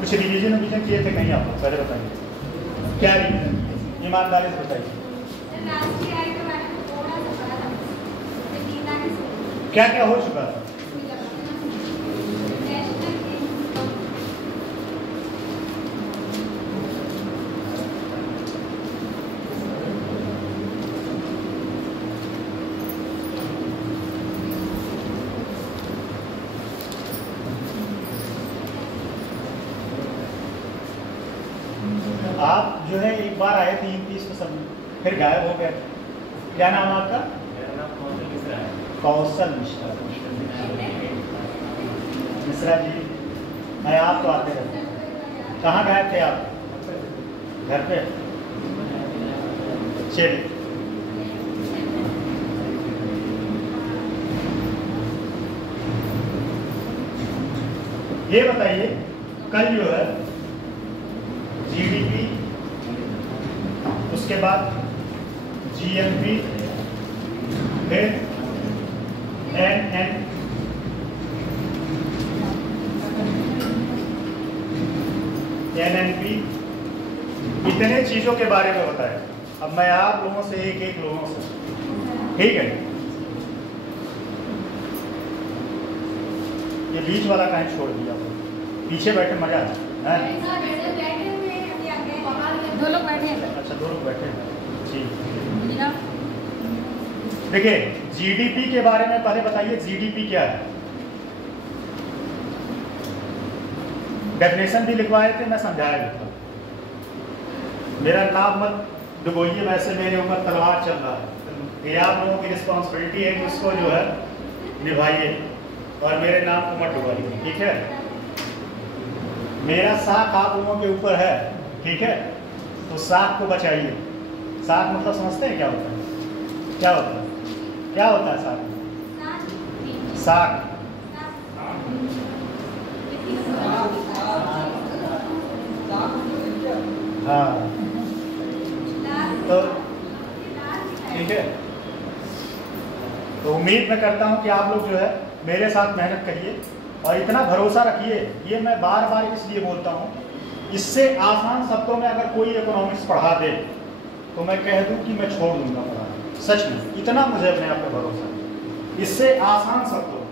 कुछ रिवीजन किए थे कहीं आप लोग? पहले बताइए क्या रिवीजन किए, ईमानदारी से बताइए। क्या क्या हो चुका था? आप जो है एक बार आए थे 29 को सब, फिर गायब हो गए। क्या नाम आपका? कौशल मिश्रा। मिश्रा जी, मैं आप तो आते रहते। कहाँ गायब थे आप? घर पे? चलिए, ये बताइए कल जो है जीडीपी, उसके बाद जीएनपी, फिर एनएन, एनएनपी, इतने चीजों के बारे में बताया। अब मैं आप लोगों से एक एक लोगों से, ठीक है? ये बीच वाला कहीं छोड़ दिया, पीछे बैठे मजा आता है। दो लोग बैठे हैं। अच्छा, दो लोग बैठे हैं, ठीक। देखिए, जीडीपी के बारे में पहले बताइए, जीडीपी क्या है? डेफिनेशन भी लिखवाए थे, मैं समझाया भी था। मेरा नाम मत डुबोइए, वैसे मेरे ऊपर तलवार चल रहा है। ये आप लोगों की रिस्पॉन्सिबिलिटी है कि उसको जो है निभाइए, और मेरे नाम को मत डुबाइए, ठीक है? मेरा साख आप लोगों के ऊपर है, ठीक है? तो साख को बचाइए। साख मतलब समझते हैं क्या होता है? क्या होता है? क्या होता है साख? साख हाँ, तो ठीक है। तो उम्मीद मैं करता हूँ कि आप लोग जो है मेरे साथ मेहनत करिए और इतना भरोसा रखिए। ये मैं बार बार इसलिए बोलता हूँ, इससे आसान शब्दों में अगर कोई इकोनॉमिक्स पढ़ा दे तो मैं कह दूँ कि मैं छोड़ दूंगा पढ़ाना। सच में इतना मुझे अपने आप पे भरोसा है। इससे आसान शब्दों,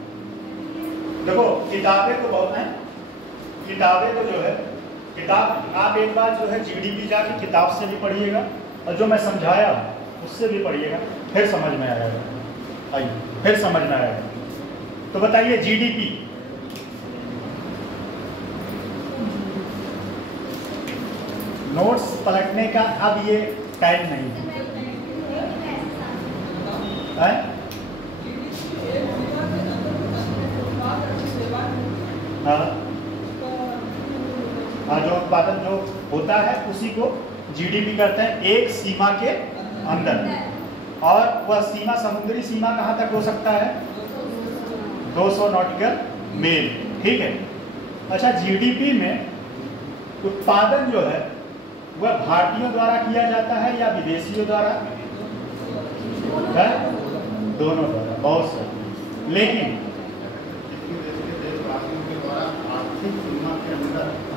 देखो किताबें तो बहुत हैं, किताबें तो जो है किताब आप एक बार जो है जीडीपी जाके किताब से भी पढ़िएगा और जो मैं समझाया उससे भी पढ़िएगा, फिर समझ में आएगा। आइए, फिर समझ में आएगा। तो बताइए जीडीपी, नोट्स पलटने का अब ये टाइम नहीं है। हाँ, जो उत्पादन जो होता है उसी को जीडीपी करते हैं एक सीमा के अंदर, और वह सीमा समुद्री सीमा कहाँ तक हो सकता है? 200 नॉटिकल मील, ठीक है? अच्छा, जीडीपी में उत्पादन जो है वह भारतीयों द्वारा किया जाता है या विदेशियों द्वारा? है दोनों द्वारा, बहुत सही। लेकिन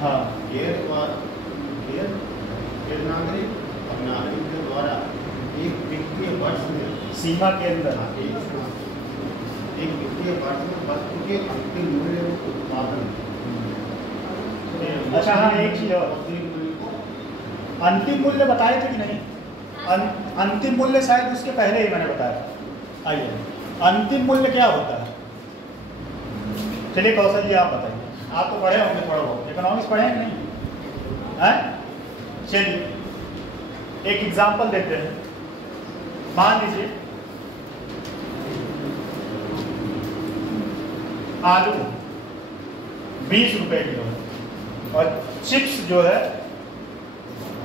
हाँ, नागरिक और नागरिक के द्वारा एक वित्तीय वर्ष में सीमा के अंदर एक वित्तीय वर्ष में वस्तु के अंतिम मूल्य उत्पादन। अच्छा हाँ, एक चीज और, अंतिम मूल्य बताए थे कि नहीं? अंतिम मूल्य शायद उसके पहले ही मैंने बताया। आइए, अंतिम मूल्य क्या होता है? चलिए कौशल जी आप बताइए, आप तो पढ़े होंगे थोड़ा बहुत, इकोनॉमिक्स पढ़े हैं नहीं? हैं? चलिए एक एग्जांपल देते हैं। मान लीजिए आलू 20 रुपए किलो है और चिप्स जो है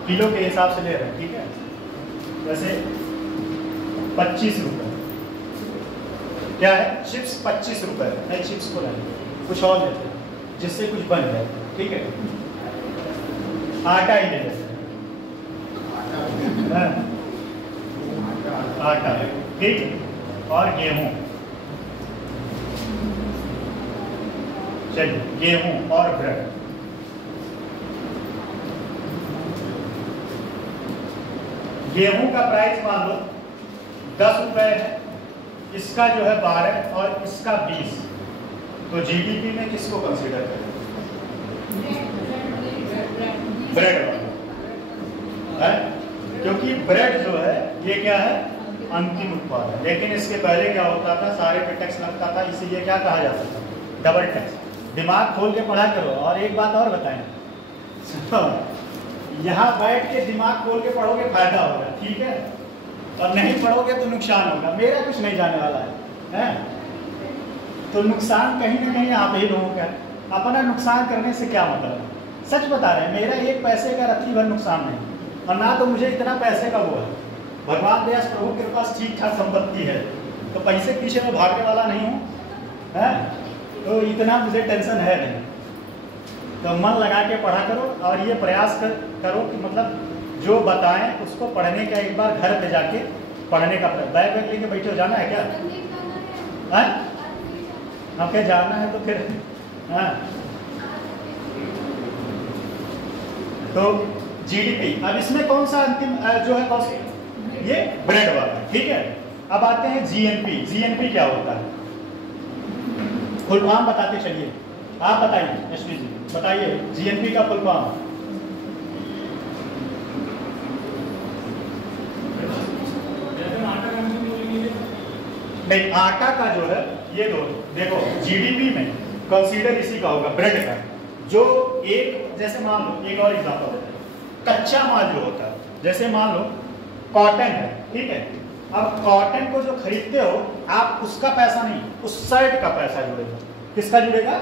किलो के हिसाब से ले रहे हैं, ठीक है? वैसे 25 रुपए क्या है? चिप्स 25 रुपए है। नहीं, चिप्स को नहीं, कुछ और लेते हैं जिससे कुछ बन जाए, ठीक है? आटा ही ले लेते हैं, आटा, ठीक है? और गेहूं, चलिए गेहूं और ब्रेड, गेहूं का प्राइस मान लो 10 रुपए है, इसका जो है 12 और इसका 20, तो जीडीपी में किसको कंसीडर करें? ब्रेड वाला है, क्योंकि ब्रेड जो है ये क्या है? अंतिम उत्पाद है। लेकिन इसके पहले क्या होता था? सारे पे टैक्स लगता था, इसीलिए क्या कहा जाता था? Double tax. दिमाग खोल के पढ़ा करो। और एक बात और बताएं, यहाँ बैठ के दिमाग खोल के पढ़ोगे फायदा होगा, ठीक है, और नहीं पढ़ोगे तो नुकसान होगा। मेरा कुछ नहीं जाने वाला है, तो नुकसान कहीं ना कहीं आप ही लोगों का। अपना नुकसान करने से क्या मतलब है? सच बता रहे हैं, मेरा एक पैसे का रत्ती भर नुकसान नहीं, और ना तो मुझे इतना पैसे का वो है। भगवान दया प्रभु के पास ठीक ठाक संपत्ति है, तो पैसे के पीछे मैं भागने वाला नहीं हूँ, है, तो इतना मुझे टेंशन है नहीं। तो मन लगा के पढ़ा करो, और ये प्रयास करो कि मतलब जो बताएं उसको पढ़ने का एक बार घर पे जाके पढ़ने का बैग वैग लेके बैठे हो। जाना है क्या? हम क्या जाना है तो फिर तो जीडीपी। अब इसमें कौन सा अंतिम जो है कौन सा? ये ब्रेड वाला, ठीक है। अब आते हैं जीएनपी। जीएनपी क्या होता है? फुल फॉर्म बताते चलिए, आप बताइए एसपी जी, बताइए जीएनपी का फुल फॉर्म। नहीं, आटा का जो है ये देखो जीडीपी में कंसीडर इसी का होगा, ब्रेड का। जो एक जैसे मान लो, एक और एग्जांपल है, कच्चा माल जो होता है, जैसे मान लो कॉटन है, ठीक है। अब कॉटन को जो खरीदते हो आप, उसका पैसा नहीं, उस शर्ट का पैसा जुड़ेगा। किसका जुड़ेगा?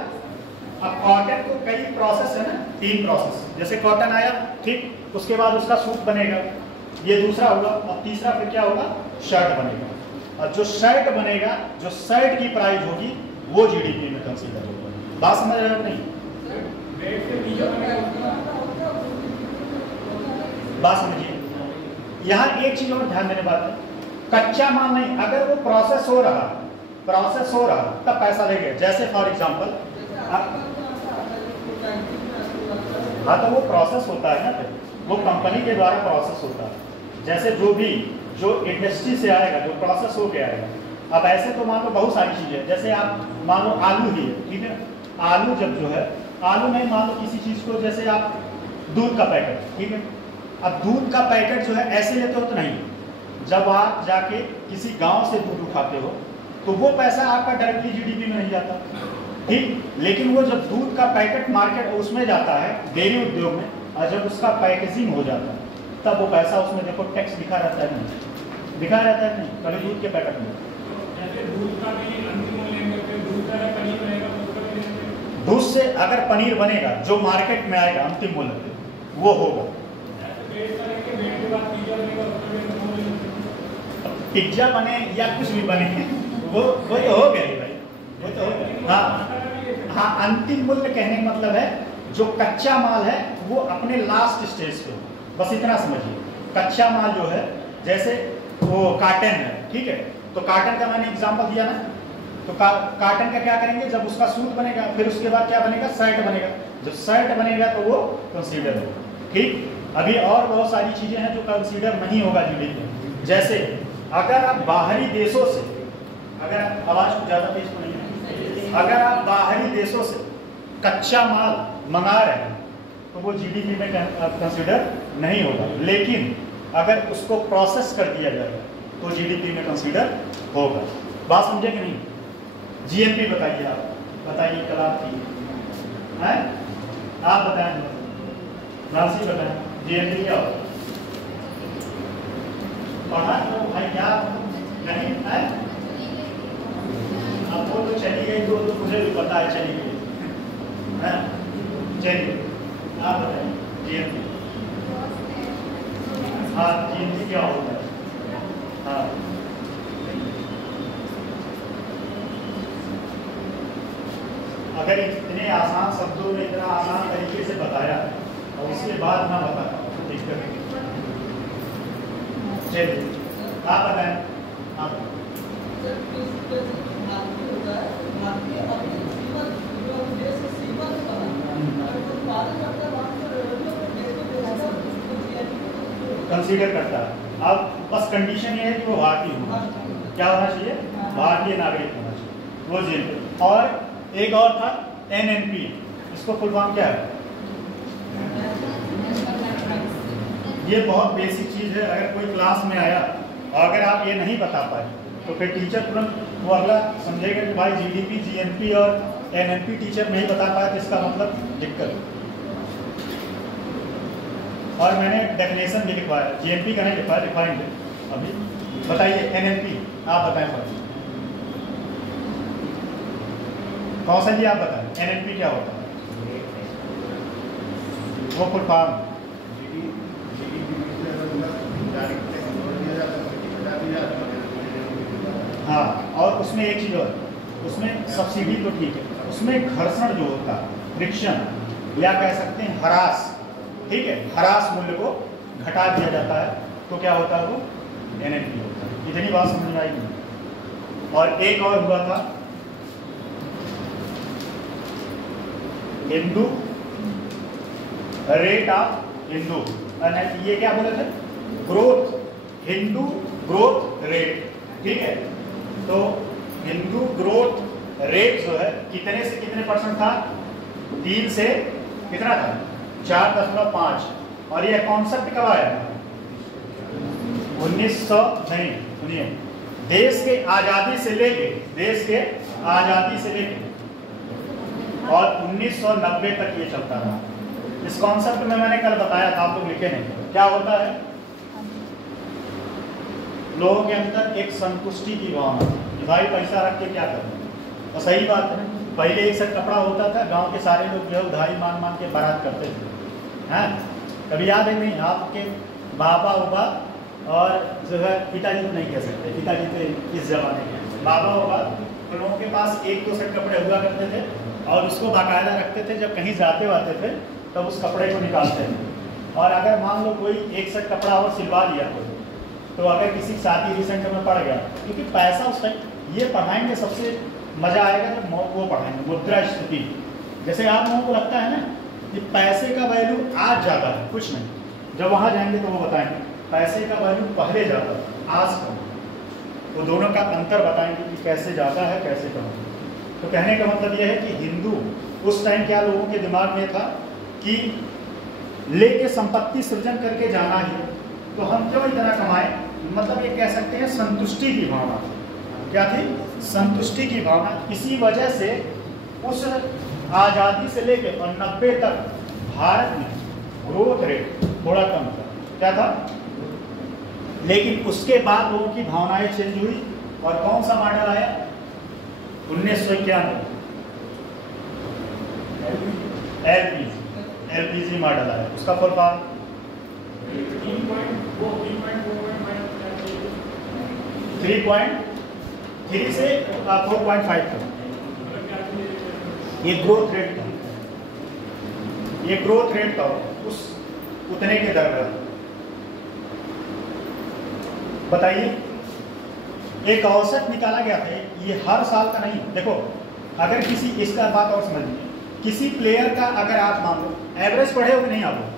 अब कॉटन को कई प्रोसेस है ना, 3 प्रोसेस। जैसे कॉटन आया, ठीक, उसके बाद उसका सूट बनेगा, ये दूसरा होगा, और तीसरा फिर क्या होगा? शर्ट बनेगा। और जो शर्ट बनेगा, जो शर्ट की प्राइस होगी, वो जीडीपी में कंसीडर होगा। बात समझ रहे हो नहीं? बात समझिए। यहाँ एक चीज और ध्यान देने बात है, कच्चा माल नहीं, अगर वो प्रोसेस हो रहा तब पैसा लेंगे। जैसे फॉर एग्जांपल, हाँ, तो वो प्रोसेस होता है ना, वो कंपनी के द्वारा प्रोसेस होता है। जैसे जो इंडस्ट्री से आएगा, जो प्रोसेस हो के आएगा। अब ऐसे तो मान लो बहुत सारी चीजें, जैसे आप मान लो आलू ही है, ठीक है। आलू जब जो है, आलू नहीं, मान लो किसी चीज को, जैसे आप दूध का पैकेट, ठीक है। अब दूध का पैकेट जो है ऐसे लेते हो तो नहीं, जब आप जाके किसी गांव से दूध उठाते हो तो वो पैसा आपका डायरेक्टली जीडीपी में नहीं जाता, ठीक। लेकिन वो जब दूध का पैकेट मार्केट उसमें जाता है, डेयरी उद्योग में, और जब उसका पैकेजिंग हो जाता है तब वो पैसा उसमें देखो टैक्स दिखा रहता है, नहीं दिखा रहता है, नहीं पहले दूध के पैकेट में। दूध से अगर पनीर बनेगा, जो मार्केट में आएगा अंतिम मूल्य पे, वो होगा। पिज्जा बने या कुछ भी बने, वो तो हो गया भाई, वो तो हो गया। हाँ, अंतिम मूल्य कहने का मतलब है जो कच्चा माल है वो अपने लास्ट स्टेज पे, बस इतना समझिए। कच्चा माल जो है, जैसे वो काटन है, ठीक है, तो काटन का मैंने एग्जांपल दिया ना, तो काटन का क्या करेंगे, जब उसका सूट बनेगा, फिर उसके बाद क्या बनेगा? शर्ट बनेगा। जब शर्ट बनेगा तो वो कंसीडर होगा, ठीक। अभी और बहुत सारी चीजें हैं जो कंसीडर नहीं होगा जीडीपी में। जैसे अगर आप बाहरी देशों से, अगर आवाज को ज्यादा तेज तो नहीं है, अगर आप बाहरी देशों से कच्चा माल मंगा रहे हैं तो वो जीडीपी में कंसीडर नहीं होगा। लेकिन अगर उसको प्रोसेस कर दिया जाएगा तो जीडीपी में कंसीडर होगा। बात समझे कि नहीं? जीएनपी बताइए, आप बताइए, कल की आप बताएं, राशि बताएं, जीएनपी क्या होगा? पढ़ा तो भाई, क्या नहीं है? अब वो तो चली गई, तो मुझे भी पता है चली गई, चलिए आप बताइए जीएनपी। हाँ, जीएनपी क्या होता है? हाँ, अगर इतने आसान शब्दों में इतना आसान तरीके से बताया और उसके बाद ना बता तो दिक्कत है। चलिए आप बताएं। आप कंसीडर करता है। अब बस कंडीशन ये है कि वो भारतीय होना चाहिए। क्या होना चाहिए? भारतीय नागरिक होना चाहिए, वो जेल। और एक और था NNP, इसको फुल फॉर्म क्या है? ये बहुत बेसिक चीज़ है। अगर कोई क्लास में आया और अगर आप ये नहीं बता पाए तो फिर टीचर तुरंत वो अगला समझेगा कि भाई GDP, GNP और NNP टीचर नहीं बता पाया तो इसका मतलब दिक्कत। और मैंने डेफिनेशन भी लिखवाया, GNP का नहीं लिखवाया, लिखवाएंगे अभी। बताइए NNP, आप बताएं सर। कौशल जी आप बताएं NNP क्या होता है? वो फुल फॉर्म। हाँ, और उसमें एक चीज़ और, उसमें सब्सिडी तो ठीक है, उसमें घर्षण जो होता है, फ्रिक्शन या कह सकते हैं हरास, ठीक है, हरास मूल्य को घटा दिया जाता है, तो क्या होता है? वो NNP होता है। इतनी बात समझ में आएगी। और एक और हुआ था हिंदू रेट ऑफ हिंदू, ये क्या बोले थे? ग्रोथ, हिंदू ग्रोथ रेट, ठीक है। तो हिंदू ग्रोथ रेट जो है कितने से कितने % था? 3 से कितना था? 4.5। और ये कॉन्सेप्ट कब आया? 1900 नहीं, सुनिए, देश के आजादी से लेके, देश के आजादी से लेके और 1990 तक ये चलता रहा। इस कॉन्सेप्ट में मैंने कल बताया था, आप लोग लिखे नहीं। क्या होता है? लोगों के अंदर एक संतुष्टि की भावना कि भाई पैसा रख के क्या करना। और सही बात है, पहले एक सेट कपड़ा होता था, गांव के सारे लोग जो है उधारी मान मान के बारात करते थे। हैं, कभी याद है नहीं? आपके बाबा उबा और जो है पिताजी तो नहीं कह सकते, पिताजी तो इस जमाने के, बाबा उबा तो लोगों के पास 1-2 सेट कपड़े हुआ करते थे और उसको बाकायदा रखते थे। जब कहीं जाते वाते थे तब उस कपड़े को निकालते थे। और अगर मान लो कोई एक सेट कपड़ा और सिलवा लिया तो अगर किसी शादी रिसेंट में पड़ गया, क्योंकि पैसा उस टाइम ये पढ़ाएंगे, सबसे मज़ा आएगा जब वो पढ़ाएंगे मुद्रास्फीति। जैसे आप लोगों को लगता है ना कि पैसे का वैल्यू आज ज़्यादा है, कुछ नहीं, जब वहाँ जाएंगे तो वो बताएंगे पैसे का वैल्यू पहले ज़्यादा था, आज कम। वो दोनों का अंतर बताएंगे कि कैसे ज़्यादा है, कैसे कम है। तो कहने का मतलब ये है कि हिंदू उस टाइम क्या लोगों के दिमाग में था कि लेके संपत्ति सृजन करके जाना ही, तो हम क्यों इतना कमाएं, मतलब ये कह सकते हैं संतुष्टि की भावना। क्या थी? संतुष्टि की भावना। इसी वजह से उस आज़ादी से लेकर और 90 तक भारत में ग्रोथ रेट थोड़ा कम था। क्या था? लेकिन उसके बाद लोगों की भावनाएं चेंज हुई और कौन सा मॉडल आया? 1991 LPG मॉडल आया। उसका फुल फॉर्म 3.3 से 4.5 तक ये ग्रोथ रेट था। ये ग्रोथ रेट था उस उतने के दर पर। बताइए, एक औसत निकाला गया था, ये हर साल का नहीं। देखो, अगर किसी, इसका बात और समझ लीजिए, किसी प्लेयर का अगर आप मान लो, एवरेज पढ़े हो कि नहीं आप लोग,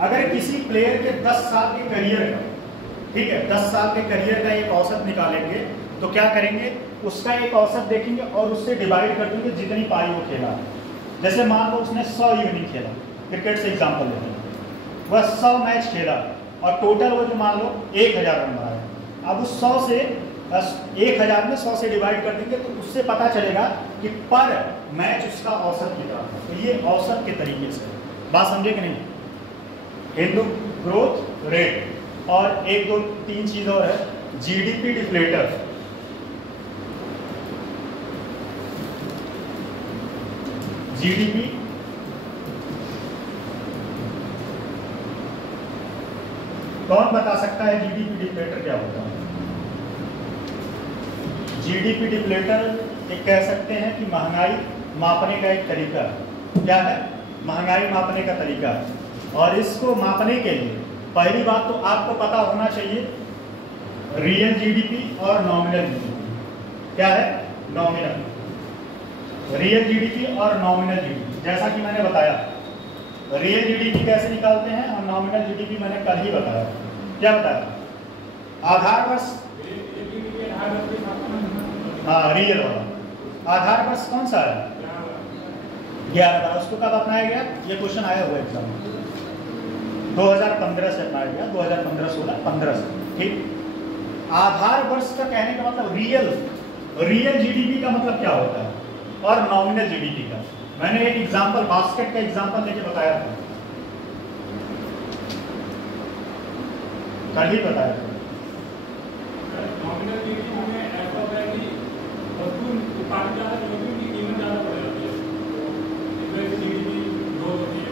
अगर किसी प्लेयर के 10 साल के करियर का, ठीक है, 10 साल के करियर का एक औसत निकालेंगे तो क्या करेंगे, उसका एक औसत देखेंगे और उससे डिवाइड कर देंगे जितनी पारी वो खेला। जैसे मान लो उसने 100 इनिंग खेला, क्रिकेट से एग्जाम्पल लेते हैं, वह 100 मैच खेला और टोटल वो जो मान लो 1000 रन बनाया। अब उस 100 से 1000 में 100 से डिवाइड कर देंगे तो उससे पता चलेगा कि पर मैच उसका औसत कितना। तो ये औसत के तरीके से बात समझे कि नहीं? हिंदू ग्रोथ रेट और 1 2 3 चीज और है, जीडीपी डिफ्लेटर। जीडीपी कौन बता सकता है जीडीपी डिफ्लेटर क्या होता है? जीडीपी डिफ्लेटर एक कह सकते हैं कि महंगाई मापने का एक तरीका है। क्या है? महंगाई मापने का तरीका है। और इसको मापने के लिए पहली बात तो आपको पता होना चाहिए रियल जीडीपी और नॉमिनल जीडीपी। क्या है? नॉमिनल, रियल जीडीपी और नॉमिनल जीडीपी। जैसा कि मैंने बताया, रियल जीडीपी कैसे निकालते हैं और नॉमिनल जीडीपी मैंने कल ही बताया। क्या बताया? आधार वर्ष, हाँ रियल वाला आधार वर्ष कौन सा है? 11। उसको कब अपनाया गया? ये क्वेश्चन आया हुआ एग्जाम में 2015 से अपनाया गया, 2015-16, 15 से। ठीक। आधार वर्ष का कहने का मतलब रियल जीडीपी का मतलब क्या होता है और नॉमिनल जीडीपी का। मैंने एक एग्जांपल बास्केट का एग्जांपल लेके बताया था, कल ही बताया था। नॉमिनल जीडीपी में ऐसा होता है कि वस्तु उत्पादन ज़्यादा है, वस्तु की कीमत ज़्यादा बढ़ जाती है, इसमें जीडीपी ग्रोथ होती है।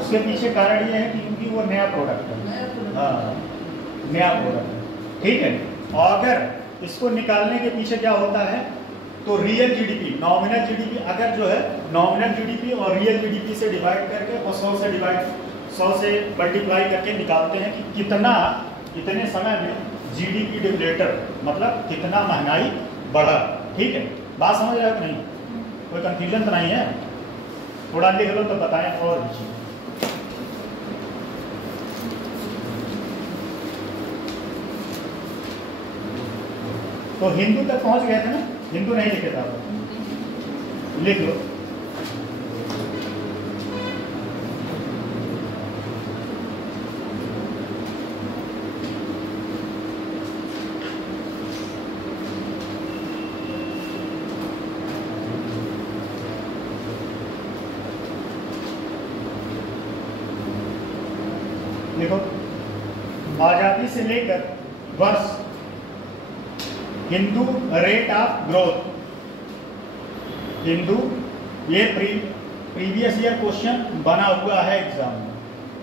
उसके पीछे कारण ये है कि क्योंकि वो नया प्रोडक्ट है, हाँ नया प्रोडक्ट है। ठीक है। और अगर इसको निकालने के पीछे क्या होता है तो रियल जीडीपी, नॉमिनल जीडीपी, अगर जो है नॉमिनल जीडीपी और रियल जीडीपी से डिवाइड करके और 100 से मल्टीप्लाई करके निकालते हैं कि कितना कितने समय में जीडीपी डिफ्लेटर मतलब कितना महंगाई बढ़ा। ठीक है, बात समझ रहे हो कि नहीं? कोई कंफ्यूजन तो नहीं है? थोड़ा लिख लो तो बताएं और लिखिए। तो हिंदू तक पहुंच गए थे ना? हिंदू नहीं लिखे था, लिख लो। देखो, आजादी से लेकर वर्ष Hindu rate of growth, Hindu ये प्रीवियस ईयर क्वेश्चन बना हुआ है एग्जाम में।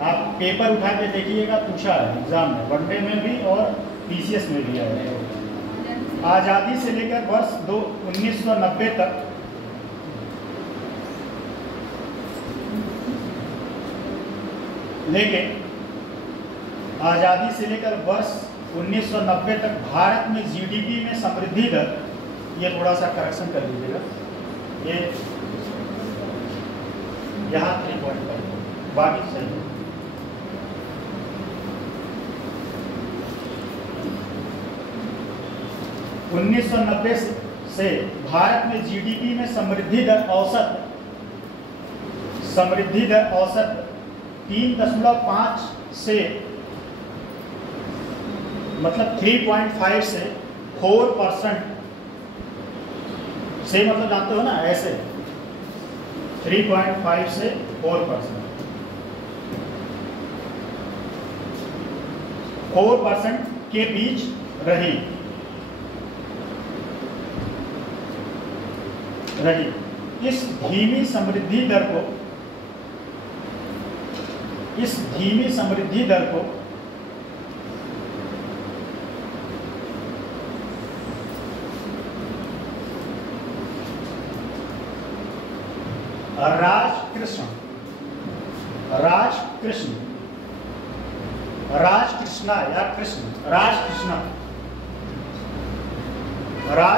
आप पेपर उठा के देखिएगा, पूछा है एग्जाम में, वनडे में भी और पीसीएस में भी आया है। आज़ादी से लेकर वर्ष 1990 तक आज़ादी से लेकर वर्ष 1990 तक भारत में जीडीपी में समृद्धि दर, ये थोड़ा सा करेक्शन कर लीजिएगा, ये यहाँ 3.5 बाकी सही है। उन्नीस सौ 1990 से भारत में जीडीपी में समृद्धि दर औसत 3.5 से मतलब 3.5 से 4% से, मतलब जानते हो ना ऐसे 3.5 से 4% के बीच रही। इस धीमी समृद्धि दर को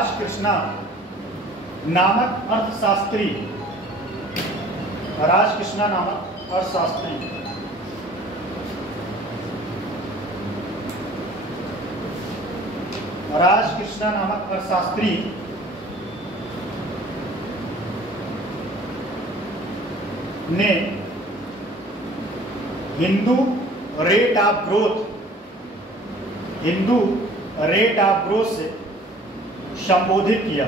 राजकृष्णा नामक अर्थशास्त्री, ने हिंदू रेट ऑफ ग्रोथ से संबोधित किया।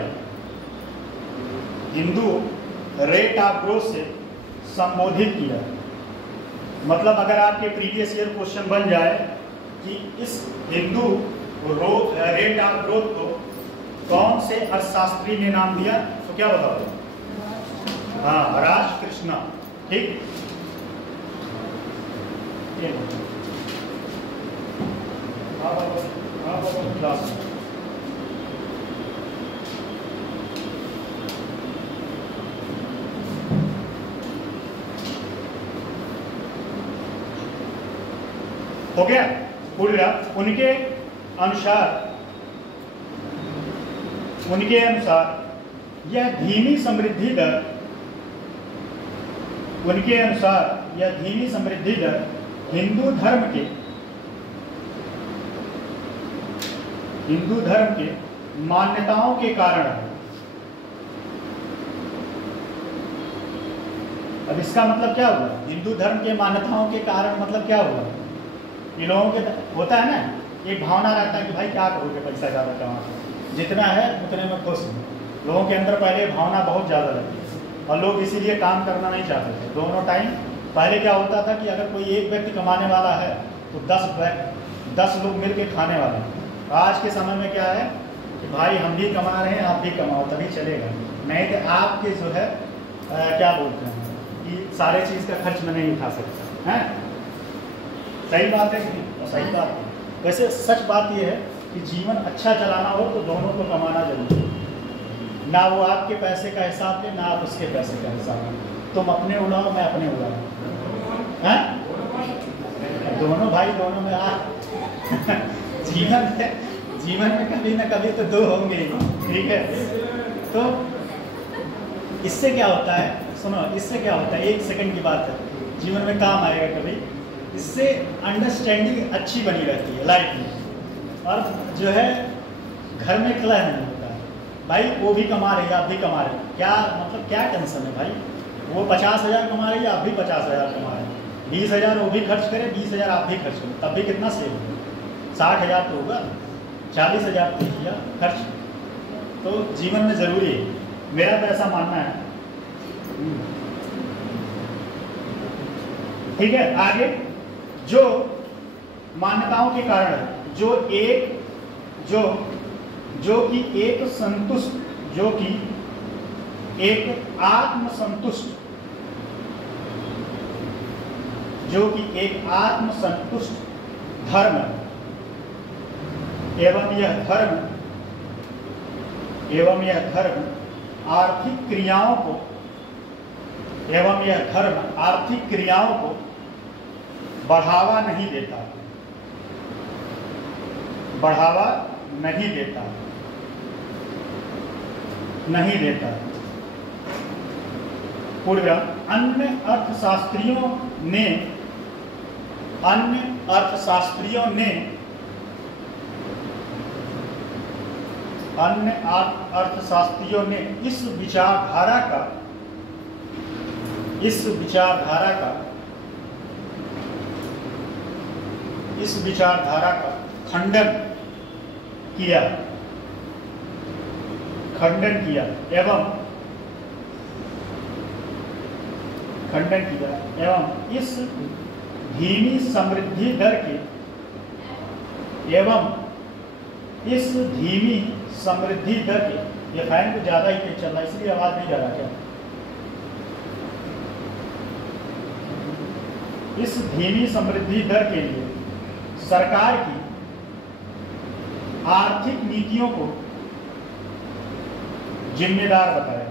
मतलब अगर आपके प्रीवियस ईयर क्वेश्चन बन जाए कि इस हिंदू रेट ऑफ ग्रोथ को कौन से अर्थशास्त्री ने नाम दिया, तो क्या बताओगे? हाँ, राजकृष्णा। ठीक, क्लास हो गया, पूरा उनके अनुसार यह धीमी समृद्धि दर हिंदू धर्म के मान्यताओं के कारण है। अब इसका मतलब क्या हुआ? हिंदू धर्म के मान्यताओं के कारण मतलब क्या हुआ? ये लोगों के होता है ना, एक भावना रहता है कि भाई क्या करोगे, पैसा ज़्यादा कमा, जितना है उतने में खुश हूँ। लोगों के अंदर पहले भावना बहुत ज़्यादा रहती है और लोग इसीलिए काम करना नहीं चाहते थे दोनों टाइम। पहले क्या होता था कि अगर कोई एक व्यक्ति कमाने वाला है तो 10 लोग मिल के खाने वाले हैं। आज के समय में क्या है कि भाई हम भी कमा रहे हैं, आप भी कमाओ तभी चलेगा, नहीं तो आपके जो है क्या बोलते हैं कि सारे चीज़ का खर्च में नहीं उठा सकता है। सही बात है कि नहीं? सही बात है। वैसे सच बात यह है कि जीवन अच्छा चलाना हो तो दोनों को कमाना जरूरी है। ना वो आपके पैसे का हिसाब ले, ना आप उसके पैसे का हिसाब ले। तुम अपने उड़ाओ, मैं अपने उड़ाऊँ, हैं? दोनों भाई दोनों में जीवन में कभी ना कभी तो दो होंगे ही, ठीक है। तो इससे क्या होता है, सुनो, इससे क्या होता है, 1 सेकंड की बात है, जीवन में काम आएगा कभी। इससे अंडरस्टैंडिंग अच्छी बनी रहती है लाइफ में, और जो है घर में कलह नहीं होता है। भाई वो भी कमा रही है, आप भी कमा रहे, क्या मतलब क्या टेंशन है भाई? वो 50,000 कमा रही है, आप भी 50,000 कमा रहे हैं, 20,000 वो भी खर्च करे, 20,000 आप भी खर्च करें, तब भी कितना सेव होगा? 60,000 तो होगा, 40,000 तो किया खर्च। तो जीवन में ज़रूरी है, मेरा तो ऐसा मानना है। ठीक है, आगे जो मान्यताओं के कारण जो कि एक संतुष्ट, जो कि एक आत्मसंतुष्ट धर्म एवं यह धर्म आर्थिक क्रियाओं को बढ़ावा नहीं देता। पूर्व अन्य अर्थशास्त्रियों ने इस विचारधारा का खंडन किया एवं इस धीमी समृद्धि दर के ये फैन को ज़्यादा ही तेज चल रहा है इसलिए आवाज़ नहीं जा रहा क्या? इस धीमी समृद्धि दर के लिए सरकार की आर्थिक नीतियों को जिम्मेदार बताया।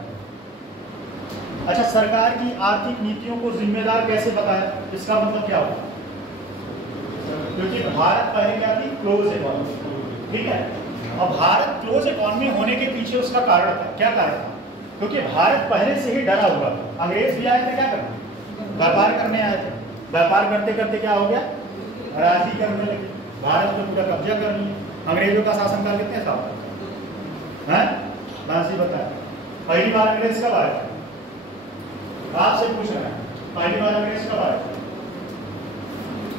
अच्छा, सरकार की आर्थिक नीतियों को जिम्मेदार कैसे बताया? इसका मतलब क्या होगा? क्योंकि भारत पहले क्या थी? क्लोज इकोनॉमी, ठीक है। और भारत क्लोज इकोनॉमी होने के पीछे उसका कारण था, क्या कारण था? क्योंकि भारत पहले से ही डरा हुआ था। अंग्रेज भी आए थे क्या करने? व्यापार करने आए थे। व्यापार करते करते क्या हो गया? राजी करने लगे, भारत में पूरा कब्जा कर लिया। अंग्रेजों का शासनकाल कितने साल तक है? नासी बताया। पहली बार अंग्रेज कब आए थे? आपसे पूछ रहे हैं, पहली बार अंग्रेज कब आए थे?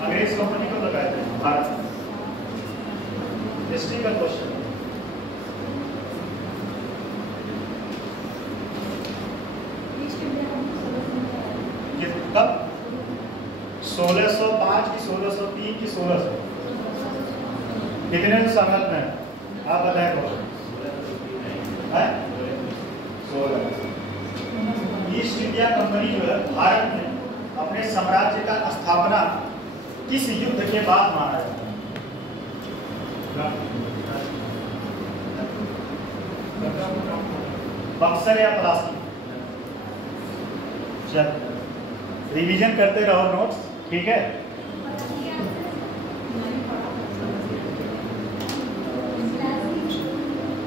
अंग्रेज कंपनी कब लगाए थे भारत में? हिस्ट्री का क्वेश्चन। कब? 1605 की 1603 की 1600 कितने संगत में आप बताएं कौन? 16। ईस्ट इंडिया कंपनी जो है भारत में अपने साम्राज्य का स्थापना किस युद्ध के बाद माना जाता है? बक्सर या प्लासी? चल रिवीजन करते रहो नोट्स, ठीक है।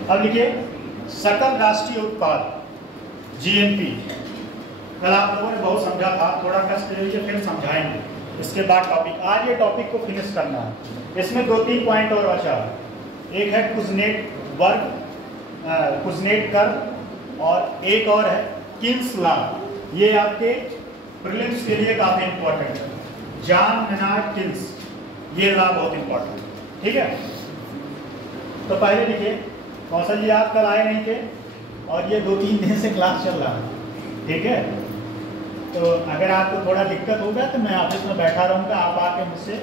अब लिखिए सकल राष्ट्रीय उत्पाद जीएनपी। कल आप लोगों ने बहुत समझा था, थोड़ा कष्ट लीजिए फिर समझाएंगे इसके बाद टॉपिक। आज ये टॉपिक को फिनिश करना है। इसमें 2-3 पॉइंट और बचा है। एक है कुजनेट वर्ग, कुजनेट कर, और एक और है किन्स लॉ। ये आपके प्रीलिम्स के लिए काफी इंपॉर्टेंट है। जॉन मेनार्ड किन्स, ये लॉ बहुत इंपॉर्टेंट है। ठीक है, तो पहले देखिए कौशल जी आप कल आए नहीं थे और ये 2-3 दिन से क्लास चल रहा है। ठीक है, तो अगर आपको थोड़ा दिक्कत होगा तो मैं ऑफिस में बैठा रहूँगा, आप आके मुझसे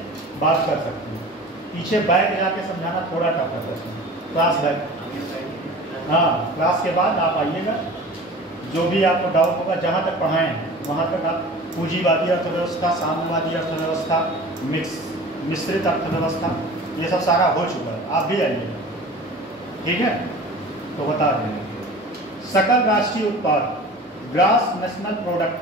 बात कर सकते हैं। पीछे बैठ जाके समझाना थोड़ा टफ है क्लास बैठ। हाँ, क्लास के बाद आप आइएगा, जो भी आपको डाउट होगा जहाँ तक पढ़ाएं वहाँ तक आप पूंजीवादी अर्थव्यवस्था, साम्यवादी अर्थव्यवस्था, मिश्रित अर्थव्यवस्था, ये सब सारा हो चुका है। आप भी आइएगा। ठीक है, तो बता दें सकल राष्ट्रीय उत्पाद, ग्रॉस नेशनल प्रोडक्ट,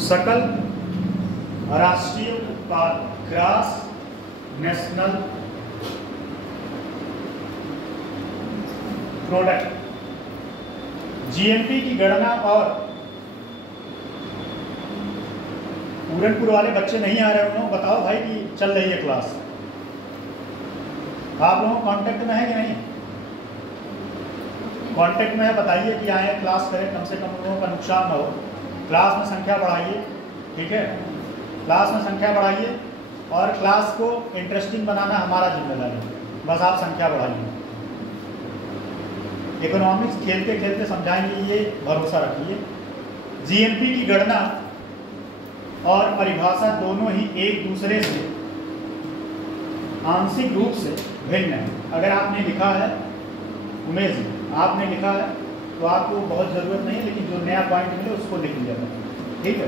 सकल राष्ट्रीय उत्पाद, ग्रॉस नेशनल प्रोडक्ट, जीएनपी की गणना। और पूरनपुर वाले बच्चे नहीं आ रहे हो, बताओ भाई कि चल रही है क्लास। आप लोगों कांटेक्ट में है कि नहीं? कांटेक्ट में है, बताइए कि आए क्लास करें, कम से कम लोगों का नुकसान ना हो। क्लास में संख्या बढ़ाइए। ठीक है, क्लास में संख्या बढ़ाइए और क्लास को इंटरेस्टिंग बनाना हमारा जिम्मेदारी है। बस आप संख्या बढ़ाइए। इकोनॉमिक्स खेलते खेलते समझाएंगे, ये भरोसा रखिए। जीएनपी की गणना और परिभाषा दोनों ही एक दूसरे से आंशिक रूप से भिन्न है। अगर आपने लिखा है, उमेश जी आपने लिखा है तो आपको बहुत ज़रूरत नहीं है, लेकिन जो नया पॉइंट मिले उसको लिख लिया जाए। ठीक है,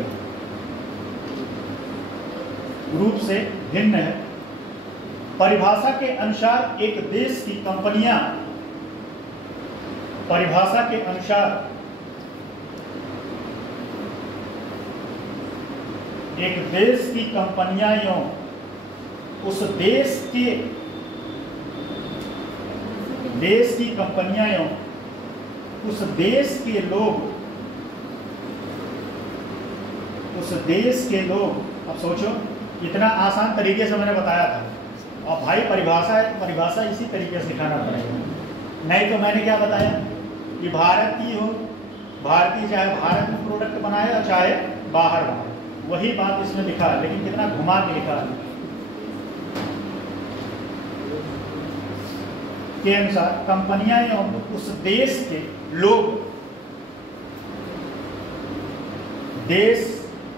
रूप से भिन्न है। परिभाषा के अनुसार एक देश की कंपनियां, परिभाषा के अनुसार एक देश की कंपनियां यों उस देश की कंपनियां यों उस देश के लोग, उस देश के लोग। अब सोचो, इतना आसान तरीके से मैंने बताया था, और भाई परिभाषा इसी तरीके से सिखाना पड़ेगा। नहीं तो मैंने क्या बताया कि भारतीय हो, भारतीय चाहे भारत में प्रोडक्ट बनाए और चाहे बाहर बनाए, वही बात इसमें लिखा है, लेकिन कितना घुमा के लिखा है। के अनुसार कंपनियां एवं उस देश के लोग, देश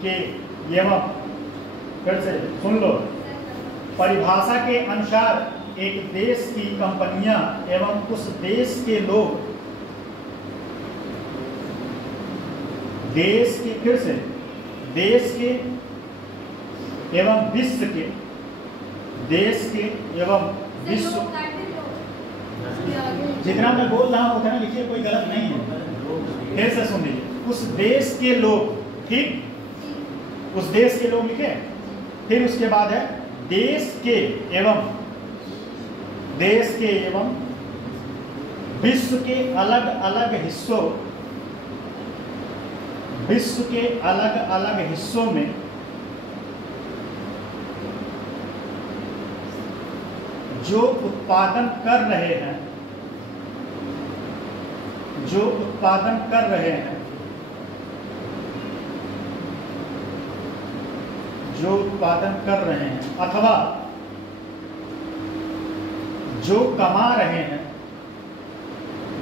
के एवं, फिर से सुन लो, परिभाषा के अनुसार एक देश की कंपनियां एवं उस देश के लोग, देश के, फिर से देश के एवं विश्व के, देश के एवं विश्व, जितना मैं बोल रहा हूं उतना लिखिए, कोई गलत नहीं है। फिर से सुन लीजिए, उस देश के लोग, ठीक, उस देश के लोग लिखे। फिर उसके बाद है देश के एवं, देश के एवं विश्व के अलग अलग हिस्सों, विश्व के अलग अलग हिस्सों में जो उत्पादन कर रहे हैं, जो उत्पादन कर रहे हैं, जो उत्पादन कर रहे हैं अथवा जो कमा रहे हैं,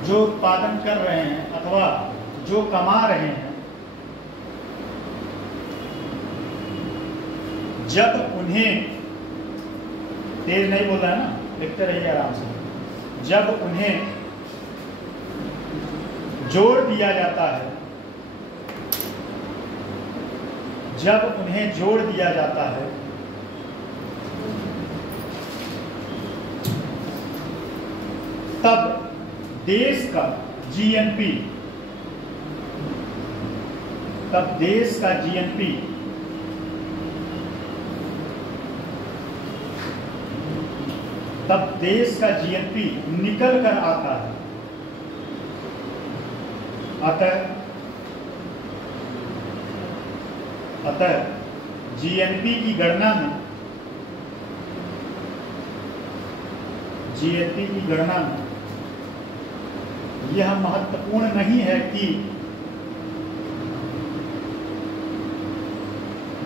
जो उत्पादन कर रहे हैं अथवा जो कमा रहे हैं, जब उन्हें, तेज नहीं बोल रहा है ना, लिखते रहिए आराम से, जब उन्हें जोड़ दिया जाता है, जब उन्हें जोड़ दिया जाता है, तब देश का जीएनपी, तब देश का जीएनपी तब देश का जीएनपी निकल कर आता है। अतः जीएनपी की गणना में यह महत्वपूर्ण नहीं है कि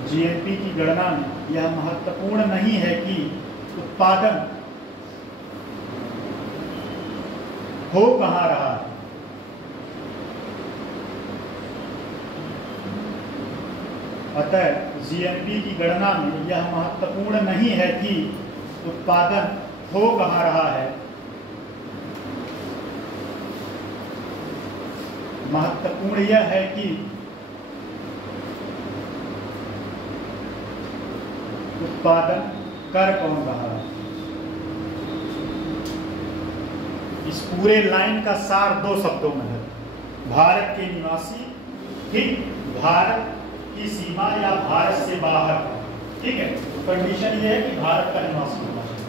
जीएनपी की गणना में यह महत्वपूर्ण नहीं है कि उत्पादन हो कहाँ रहा है। अतः जीएनपी की गणना में यह महत्वपूर्ण नहीं है कि उत्पादन हो कहाँ रहा है। महत्वपूर्ण यह है कि उत्पादन कर कौन रहा है। इस पूरे लाइन का सार 2 शब्दों में है, भारत के निवासी, ठीक, भारत की सीमा या भारत से बाहर, ठीक है। कंडीशन ये है कि भारत का निवासी होना चाहिए।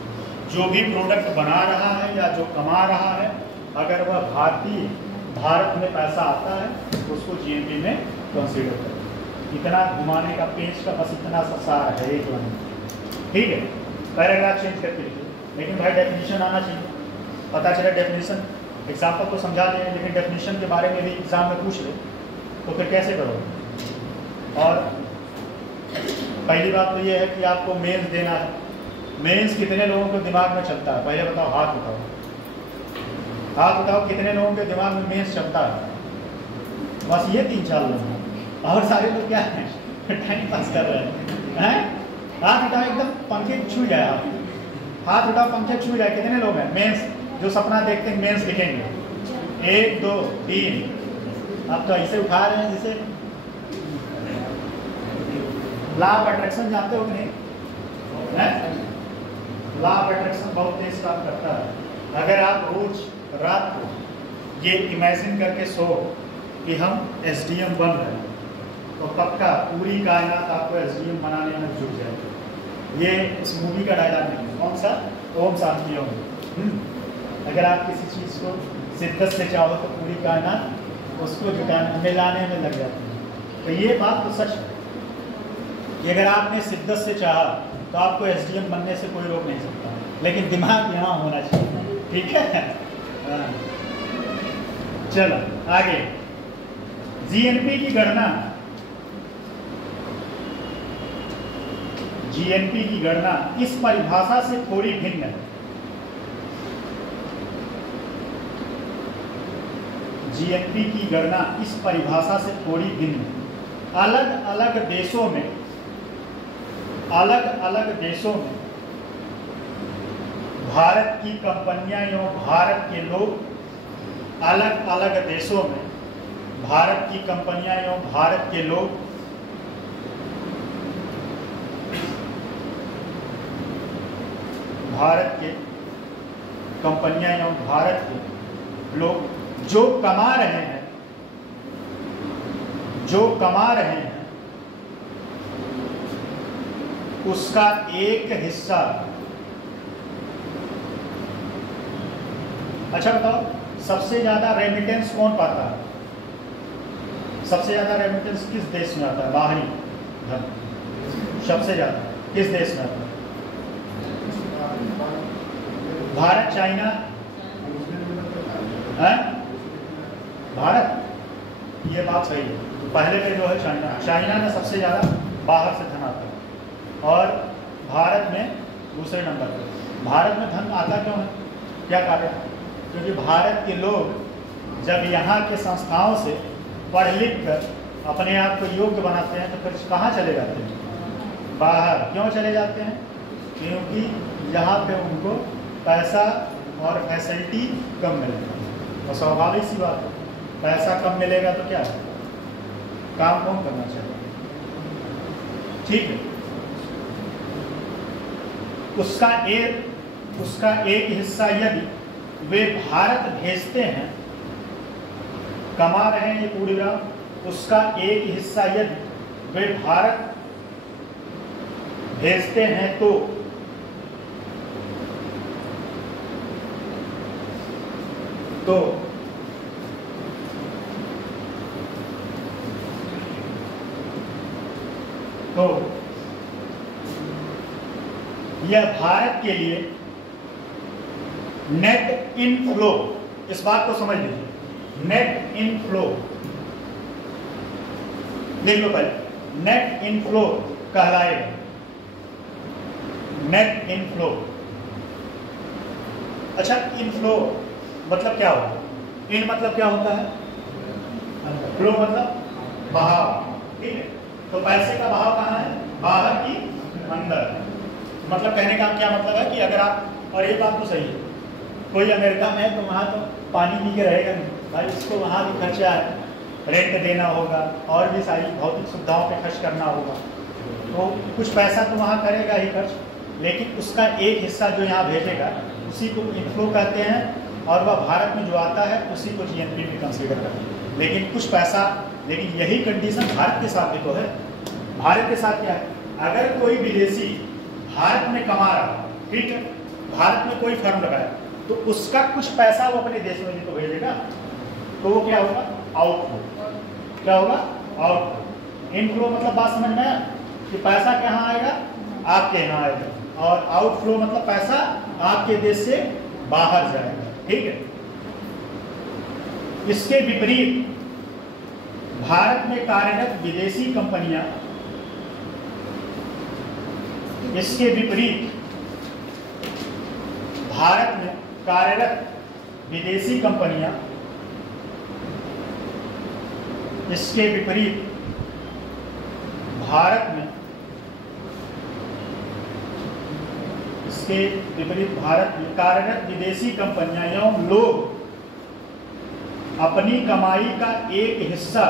जो भी प्रोडक्ट बना रहा है या जो कमा रहा है, अगर वह भारत में पैसा आता है तो उसको जीएनपी में कंसीडर करें। इतना घुमाने का पेज का बस इतना सा सार है एक लाइन, ठीक है। पैराग्राफ चेंज करके लिखिए, लेकिन भाई डेफिनेशन आना चाहिए। पता चला डेफिनेशन, एग्जाम्पल तो समझा दें लेकिन डेफिनेशन के बारे में भी एग्जाम में पूछ ले तो फिर कैसे करोगे। और पहली बात तो ये है कि आपको मेंस देना है। मेंस कितने लोगों के दिमाग में चलता है, पहले बताओ, हाथ उठाओ, हाथ उठाओ, कितने लोगों के दिमाग में मेंस चलता है। बस ये 3-4 लोग हैं और सारे लोग क्या हैं, टाइम पास कर रहे हैं। हाथ उठाओ, एकदम पंखे छू जाए, आप हाथ उठाओ, पंखे छू जाए। कितने लोग हैं मेंस जो सपना देखते हैं मेंस लिखेंगे? 1 2 3। आप तो ऐसे उठा रहे हैं जैसे लॉ ऑफ अट्रैक्शन जानते हो कि नहीं? लॉ ऑफ अट्रैक्शन बहुत तेज काम करता है। अगर आप रोज रात को ये इमेजिन करके सो कि हम एसडीएम बन रहे हैं तो पक्का पूरी कायनात आपको एसडीएम बनाने में जुट जाएगी। ये इस मूवी का डायलॉग नहीं है, कौन सा? ओम शांति ओम। अगर आप किसी चीज़ को शिद्दत से चाहो तो पूरी कायनात उसको जुटाने मिलाने में लग जाती है। तो ये बात तो सच है कि अगर आपने शिद्दत से चाहा तो आपको एसडीएम बनने से कोई रोक नहीं सकता, लेकिन दिमाग यहाँ होना चाहिए, ठीक है। चलो आगे, जीएनपी की गणना, जीएनपी की गणना इस परिभाषा से थोड़ी भिन्न है। जीएनपी की गणना इस परिभाषा से थोड़ी भिन्न है। अलग अलग देशों में भारत की कंपनियां एवं भारत के लोग, अलग अलग देशों में भारत की कंपनियां एवं भारत के लोग जो कमा रहे हैं उसका एक हिस्सा, अच्छा बताओ सबसे ज्यादा रेमिटेंस कौन पाता है? सबसे ज्यादा रेमिटेंस किस देश में आता है? बाहरी धन सबसे ज्यादा किस देश में आता है? भारत, चाइना है? भारत, ये बात सही है। तो पहले पे जो है चाइना में सबसे ज़्यादा बाहर से धन आता है और भारत में दूसरे नंबर पर। भारत में धन आता क्यों है, क्या कारण? क्योंकि भारत के लोग जब यहाँ के संस्थाओं से पढ़ लिख कर अपने आप को योग्य बनाते हैं तो फिर कहाँ चले जाते हैं? बाहर। क्यों चले जाते हैं? क्योंकि यहाँ पे उनको पैसा और फैसिलिटी कम मिलेगा। और स्वाभाविक सी बात है, पैसा कम मिलेगा तो क्या है, काम कौन करना चाहिए, ठीक है। उसका एक हिस्सा यदि वे भारत भेजते हैं, कमा रहे हैं ये पूरी रात, उसका एक हिस्सा यदि वे भारत भेजते हैं तो तो यह भारत के लिए नेट इनफ्लो, इस बात को समझ लीजिए, नेट इनफ्लो लिख लो पहले, नेट इनफ्लो कहलाएगा, नेट इनफ्लो। अच्छा, इनफ्लो मतलब क्या होगा? इन मतलब क्या होता है? फ्लो मतलब बहाव, ठीक है। तो पैसे का बहाव कहाँ है? बाहर की अंदर। मतलब कहने का क्या मतलब है कि अगर आप, और ये बात तो सही है, कोई अमेरिका में है तो वहाँ तो पानी पी के रहेगा नहीं भाई, उसको वहाँ भी खर्चा है, रेंट देना होगा और भी सारी भौतिक सुविधाओं पे खर्च करना होगा, तो कुछ पैसा तो वहाँ करेगा ही खर्च, लेकिन उसका एक हिस्सा जो यहाँ भेजेगा उसी को इनफ्लो कहते हैं, और वह भारत में जो आता है उसी को जीएनपी में कंसीडर करते हैं। लेकिन कुछ पैसा, लेकिन यही कंडीशन भारत के साथ भी तो है। भारत के साथ क्या है? अगर कोई विदेशी भारत में कमा रहा है, ठीक है, भारत में कोई फर्म लगाया, तो उसका कुछ पैसा वो अपने देश में भी तो भेजेगा, तो वो क्या होगा? आउटफ्लो। क्या होगा? आउटफ्लो। इनफ्लो मतलब बात समझ में आया कि पैसा कहाँ आएगा? आपके यहाँ आएगा, और आउटफ्लो मतलब पैसा आपके देश से बाहर जाएगा, ठीक है। इसके विपरीत भारत में कार्यरत विदेशी कंपनियां, इसके विपरीत भारत में कार्यरत विदेशी कंपनियां, इसके विपरीत भारत में, इसके विपरीत भारत में कार्यरत विदेशी कंपनियां एवं लोग अपनी कमाई का एक हिस्सा,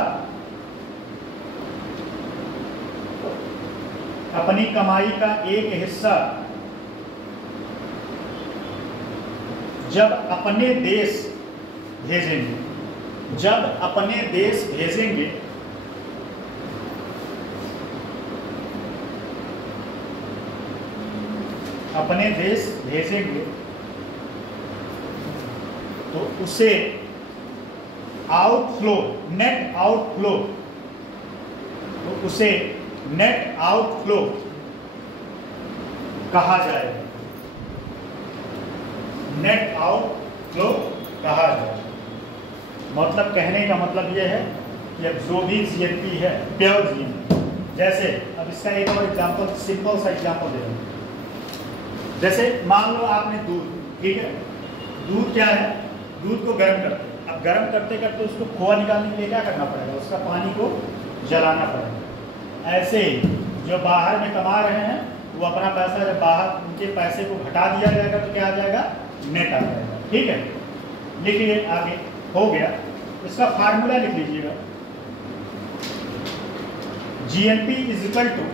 अपनी कमाई का एक हिस्सा जब अपने देश भेजेंगे, जब अपने देश भेजेंगे, अपने देश भेजेंगे, तो उसे आउटफ्लो, नेट आउटफ्लो, तो उसे नेट आउटफ्लो कहा जाएगा, नेट आउटफ्लो कहा जाएगा। मतलब कहने का मतलब यह है कि अब जो भी जीएनपी है, प्योर जीएनपी, जैसे अब इसका एक और एग्जांपल, सिंपल सा एग्जांपल दे रहा हूं। जैसे मान लो आपने दूध, ठीक है, दूध क्या है? दूध को गर्म करते हैं। अब गर्म करते करते उसको खोआ निकालने के लिए क्या करना पड़ेगा? उसका पानी को जलाना पड़ेगा। ऐसे ही जो बाहर में कमा रहे हैं वो अपना पैसा जब बाहर, उनके पैसे को घटा दिया जाएगा तो क्या आ जाएगा? नेट आ जाएगा, ठीक है। लिखिए आगे, हो गया। इसका फार्मूला लिख लीजिएगा, GNP is equal to,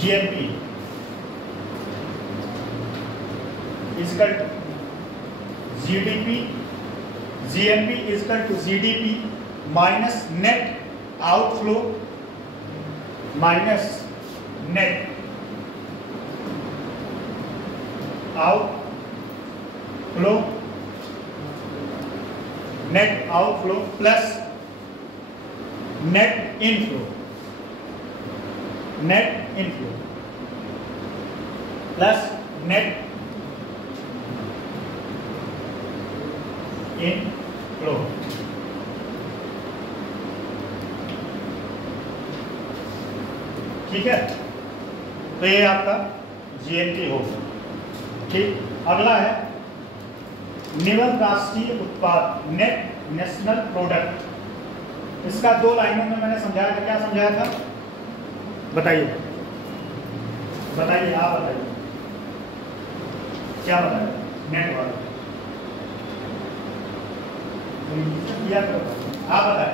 GNP is equal to GDP, GNP is equal to GDP minus net outflow minus net outflow, net outflow plus net inflow, net inflow plus net inflow. ठीक है, तो ये आपका GNP होगा, ठीक। अगला है निवल राष्ट्रीय उत्पाद, नेट नेशनल प्रोडक्ट। इसका 2 लाइनों में मैंने समझाया था। क्या समझाया था? बताइए, बताइए, आप बताइए क्या बताया? नेट वाला किया तो आप बताए,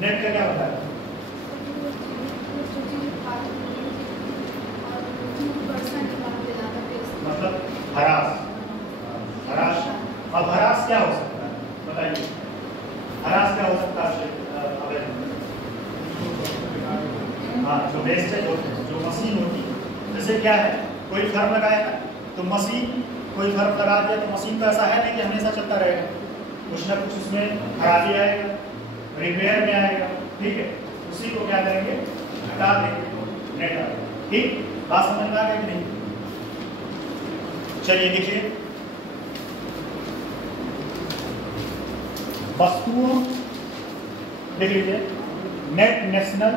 नेट का क्या बताया? मतलब हरास, हरास। अब हरास क्या हो सकता है? बताइए, हरास क्या हो सकता है? हाँ, जो वेस्टेज होते हैं, जो मशीन होती है, जैसे क्या है, कोई फर्म लगाएगा तो मशीन कोई फर्क लगा दिया तो मशीन का ऐसा है नहीं कि हमेशा चलता रहेगा, कुछ ना कुछ उसमें खराबी आएगा, रिपेयर में आएगा, ठीक है, उसी को क्या करेंगे, हटा देंगे, नेट आएगा। ठीक, बात समझ में आ गया कि नहीं? चलिए देखिए, वस्तुओं देख लीजिए, नेट नेशनल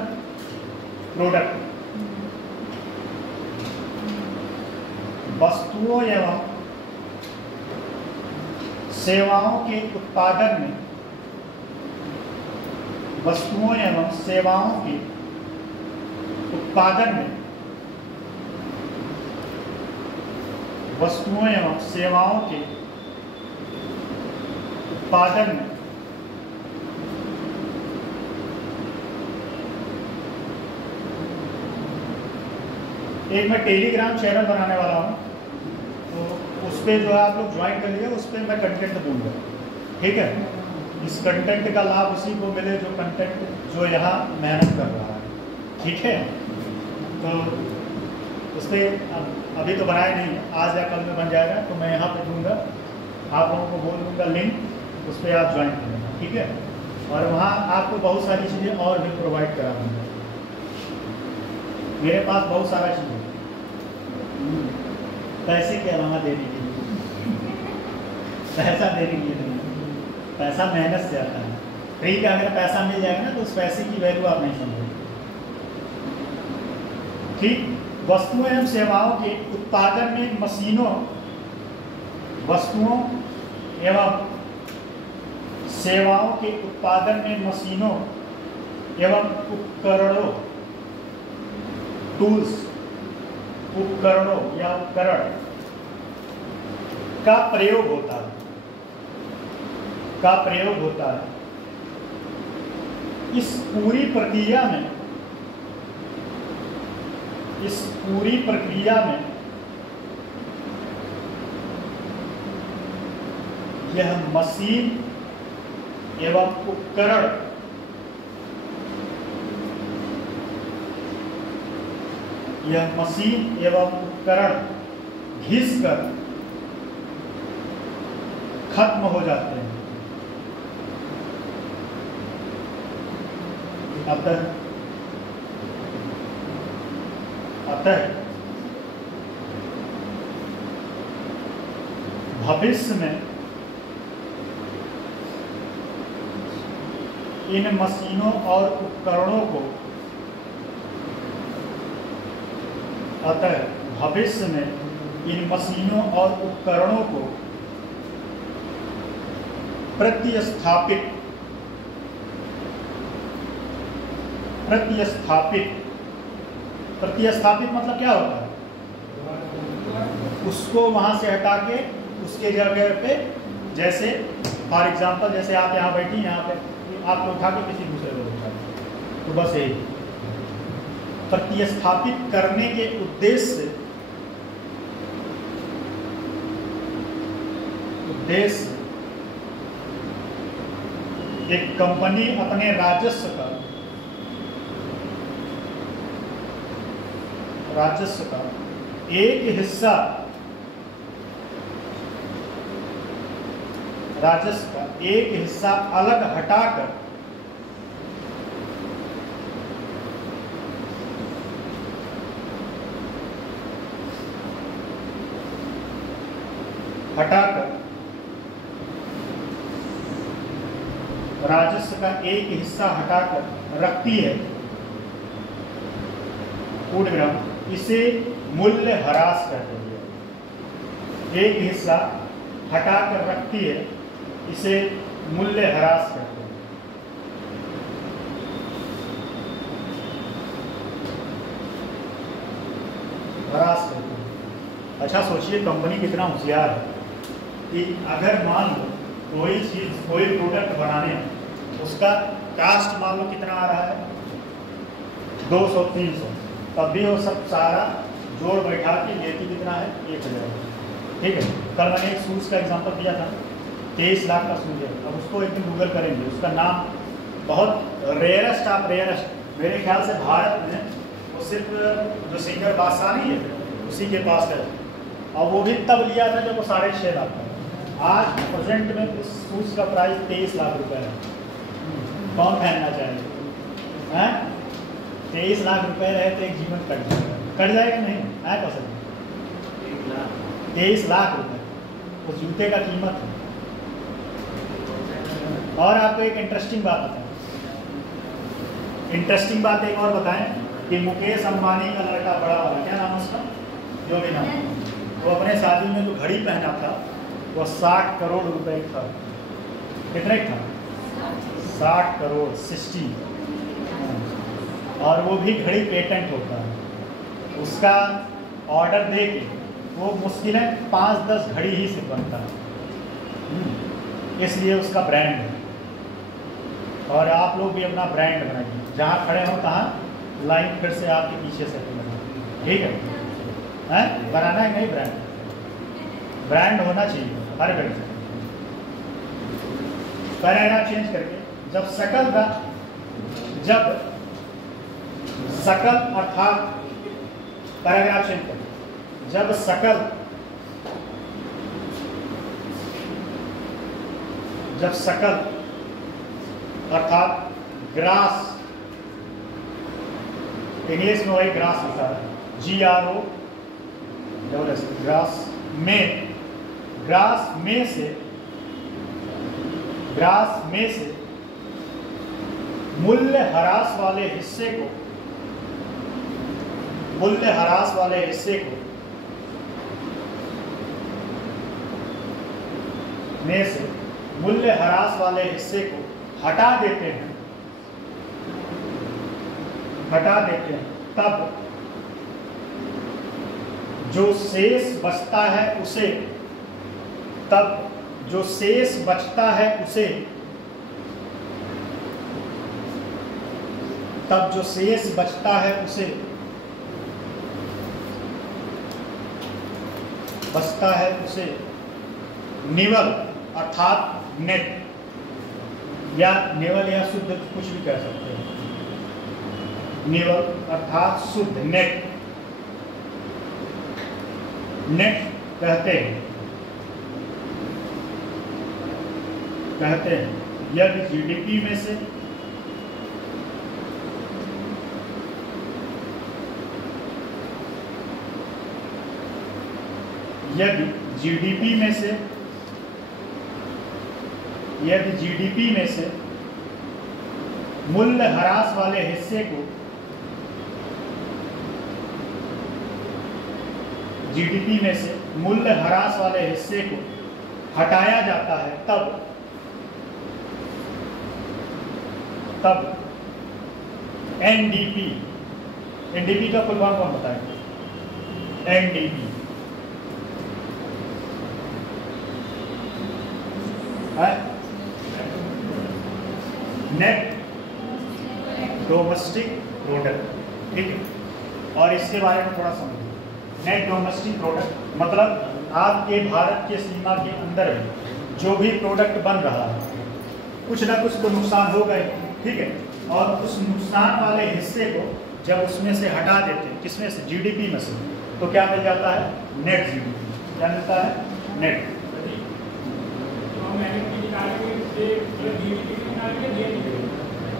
प्रोडक्ट, वस्तुओं एवं सेवाओं के उत्पादन में, वस्तुओं एवं सेवाओं के उत्पादन में, वस्तुओं एवं सेवाओं के उत्पादन में एक मैं टेलीग्राम चैनल बनाने वाला हूँ, तो उस पर जो है आप लोग ज्वाइन कर लीजिए, उस पर मैं कंटेंट दूंगा, ठीक है। इस कंटेंट का लाभ उसी को मिले जो कंटेंट जो यहाँ मेहनत कर रहा है, ठीक है। तो उस पर अभी तो बनाया नहीं है, आज या कल में बन जाएगा, तो मैं यहाँ पे दूंगा, आप लोगों को बोल दूंगा लिंक, उस पर आप ज्वाइन कर लेना, ठीक है। और वहाँ आपको बहुत सारी चीज़ें और भी प्रोवाइड करा दूँगा, मेरे पास बहुत सारा चीज़ है, पैसे के अलावा देने के लिए, पैसा देने के लिए नहीं, पैसा मेहनत से आता है, ठीक है। अगर पैसा मिल जाएगा ना तो उस पैसे की वैल्यू आप नहीं समझोगे, ठीक। वस्तुओं एवं सेवाओं के उत्पादन में मशीनों, वस्तुओं एवं सेवाओं के उत्पादन में मशीनों एवं उपकरणों, टूल्स, उपकरणों या उपकरण का प्रयोग होता है, का प्रयोग होता है। इस पूरी प्रक्रिया में, इस पूरी प्रक्रिया में यह मशीन एवं उपकरण यह मशीन एवं उपकरण घिसकर खत्म हो जाते हैं। अतः भविष्य में इन मशीनों और उपकरणों को, अतः भविष्य में इन मशीनों और उपकरणों को प्रतिस्थापित मतलब क्या होता है, उसको वहां से हटा के उसके जगह पे, जैसे फॉर एग्जांपल जैसे आप यहाँ बैठी, यहाँ पे आप उठा के किसी दूसरे को उठा, तो बस यही प्रतिस्थापित करने के उद्देश्य एक कंपनी अपने राजस्व का एक हिस्सा, राजस्व का एक हिस्सा अलग हटाकर राजस्व का एक हिस्सा हटाकर रखती है, कूटग्राम, इसे मूल्य ह्रास कहते हैं। एक हिस्सा हटाकर रखती है, इसे मूल्य ह्रास कहते हैं। ह्रास कहते हैं। अच्छा सोचिए कंपनी कितना होशियार है कि अगर मान लो कोई चीज, कोई प्रोडक्ट बनाने उसका कास्ट मान लो कितना आ रहा है, 200-300, तब भी वो सब सारा जोड़ बैठा के लेती कितना है, 1000। ठीक है, कल मैंने एक शूज़ का एग्जांपल दिया था, 23 लाख का शूज़ है। अब उसको एक दिन गूगल करेंगे, उसका नाम बहुत रेयरेस्ट ऑफ रेयरेस्ट, मेरे ख्याल से भारत में वो सिर्फ जो सिंगर बादशाह नहीं है उसी के पास है, और वो भी तब लिया था जब वो 6.5 लाख था। आज प्रेजेंट में उस शूज़ का प्राइस 23 लाख रुपए है। कौन पहनना चाहिए? हैं? 23 लाख रुपए रहे तो एक जीवन कट जाएगा नहीं है पसंद। 23 लाख रुपए उस जूते का कीमत है। और आपको एक इंटरेस्टिंग बात बताएं, इंटरेस्टिंग बात एक और बताएं कि मुकेश अंबानी का लड़का बड़ा वाला, क्या नाम है उसका, जो भी नाम, वो अपने शादी में जो घड़ी पहना था वो 60 करोड़ रुपए था। कितने था? 60 करोड़ 60। और वो भी घड़ी पेटेंट होता है। उसका ऑर्डर दे के वो मुश्किलें 5-10 घड़ी ही से बनता है, इसलिए उसका ब्रांड है। और आप लोग भी अपना ब्रांड बनाइए, जहाँ खड़े हो तहाँ लाइन फिर से आपके पीछे से बनाए, ठीक है? बनाना है नहीं, ब्रांड होना चाहिए हर घड़ी। पैराग्राफ चेंज करके जब सकल अर्थात पैराग्राफ चेंज करके जब सकल अर्थात ग्रास, इंग्लिश में वही ग्रास होता है, GRO, ग्रास में से मूल्य ह्रास वाले हिस्से को हटा देते हैं, तब जो शेष बचता है उसे निवल अर्थात नेट, या नेवल या शुद्ध कुछ भी कह सकते हैं, निवल अर्थात शुद्ध नेट कहते हैं। यदि जीडीपी में से जीडीपी में से मूल्य ह्रास वाले हिस्से को हटाया जाता है, तब एनडीपी का फुल फॉर्म कौन बताएगा? एनडीपी नेट डोमेस्टिक प्रोडक्ट, ठीक है? और इसके बारे में थोड़ा समझिए। नेट डोमेस्टिक प्रोडक्ट मतलब आपके भारत के सीमा के अंदर जो भी प्रोडक्ट बन रहा है कुछ ना कुछ तो नुकसान होगा ही, ठीक है? और उस नुकसान वाले हिस्से को जब उसमें से हटा देते हैं, किसमें से? जीडीपी में से, तो क्या मिल जाता है? Net GDP. क्या मिलता है? नेट।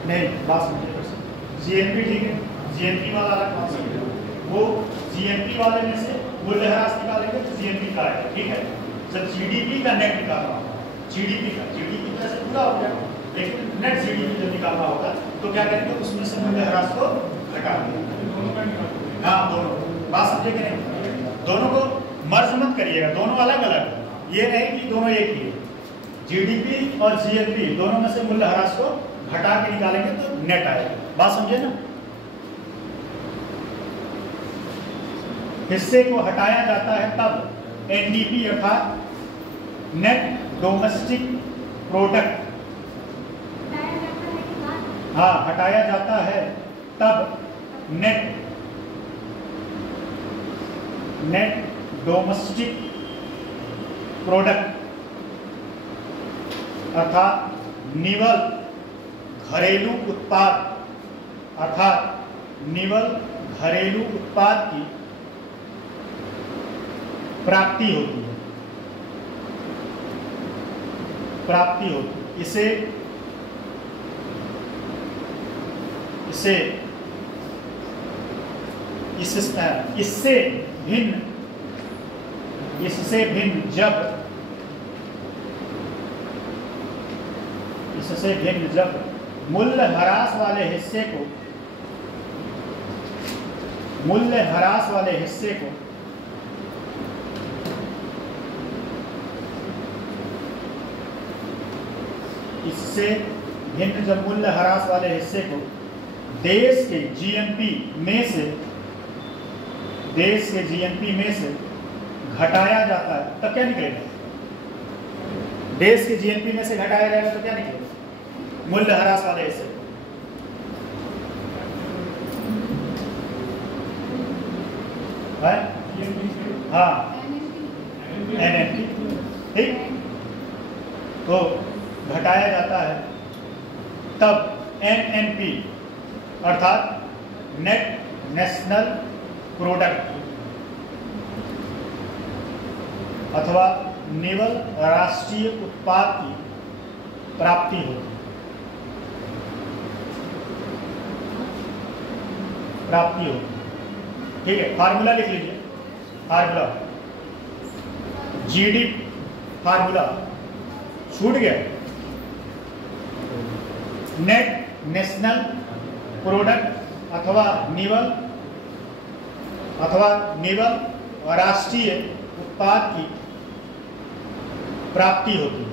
नहीं, बात समझिए। जीएनपी, ठीक है, जीएनपी वाला अलग कॉन्सेप्ट है। वो जीएनपी वाले में से मूल्यह्रास निकालेंगे तो जीएनपी का आएगा, ठीक है? जब जीडीपी का नेट निकालना होगा, जीडीपी तो ऐसे पूरा हो गया, लेकिन नेट जीडीपी जब निकालना होगा तो क्या करेंगे? उसमें से मूल्यह्रास को हटा देंगे। हाँ, दोनों बात समझे कि नहीं? दोनों को मर्ज मत करिएगा, दोनों अलग अलग। ये नहीं कि दोनों एक ही है। जीडीपी और जीएनपी दोनों में से मूल्यह्रास को हटा के निकालेंगे तो नेट आएगा। बात समझे ना? हिस्से को हटाया जाता है तब एनडीपी अर्थात नेट डोमेस्टिक प्रोडक्ट, हाँ, हटाया जाता है तब नेट डोमेस्टिक प्रोडक्ट अर्थात निवल घरेलू उत्पाद की प्राप्ति होती है, प्राप्ति होती है। इससे भिन्न जब मूल्य ह्रास वाले हिस्से को इससे भिन्न जब मूल्य ह्रास वाले हिस्से को देश के जीएनपी में से घटाया जाता है, तब क्या निकलेगा? देश के जीएनपी में से घटाया जाएगा तो क्या निकलेगा? मूल्य ह्रास वाले हिस्से। हाँ, एनएनपी, ठीक, तो घटाया जाता है, तब एनएनपी अर्थात नेट नेशनल प्रोडक्ट अथवा निवल राष्ट्रीय उत्पाद की प्राप्ति होती है, ठीक है। फार्मूला लिख लीजिए, फार्मूला जीडी, फार्मूला छूट गया, नेट नेशनल प्रोडक्ट अथवा निवल राष्ट्रीय उत्पाद की प्राप्ति होती है।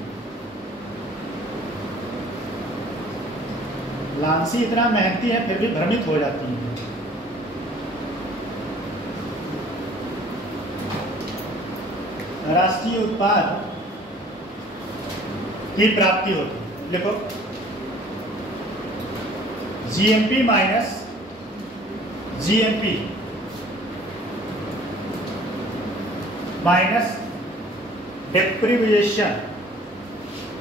लांसी इतना मेहनती है फिर भी भ्रमित हो जाती है। राष्ट्रीय उत्पाद की प्राप्ति होती है, देखो जीएनपी माइनस डेप्रिविएशन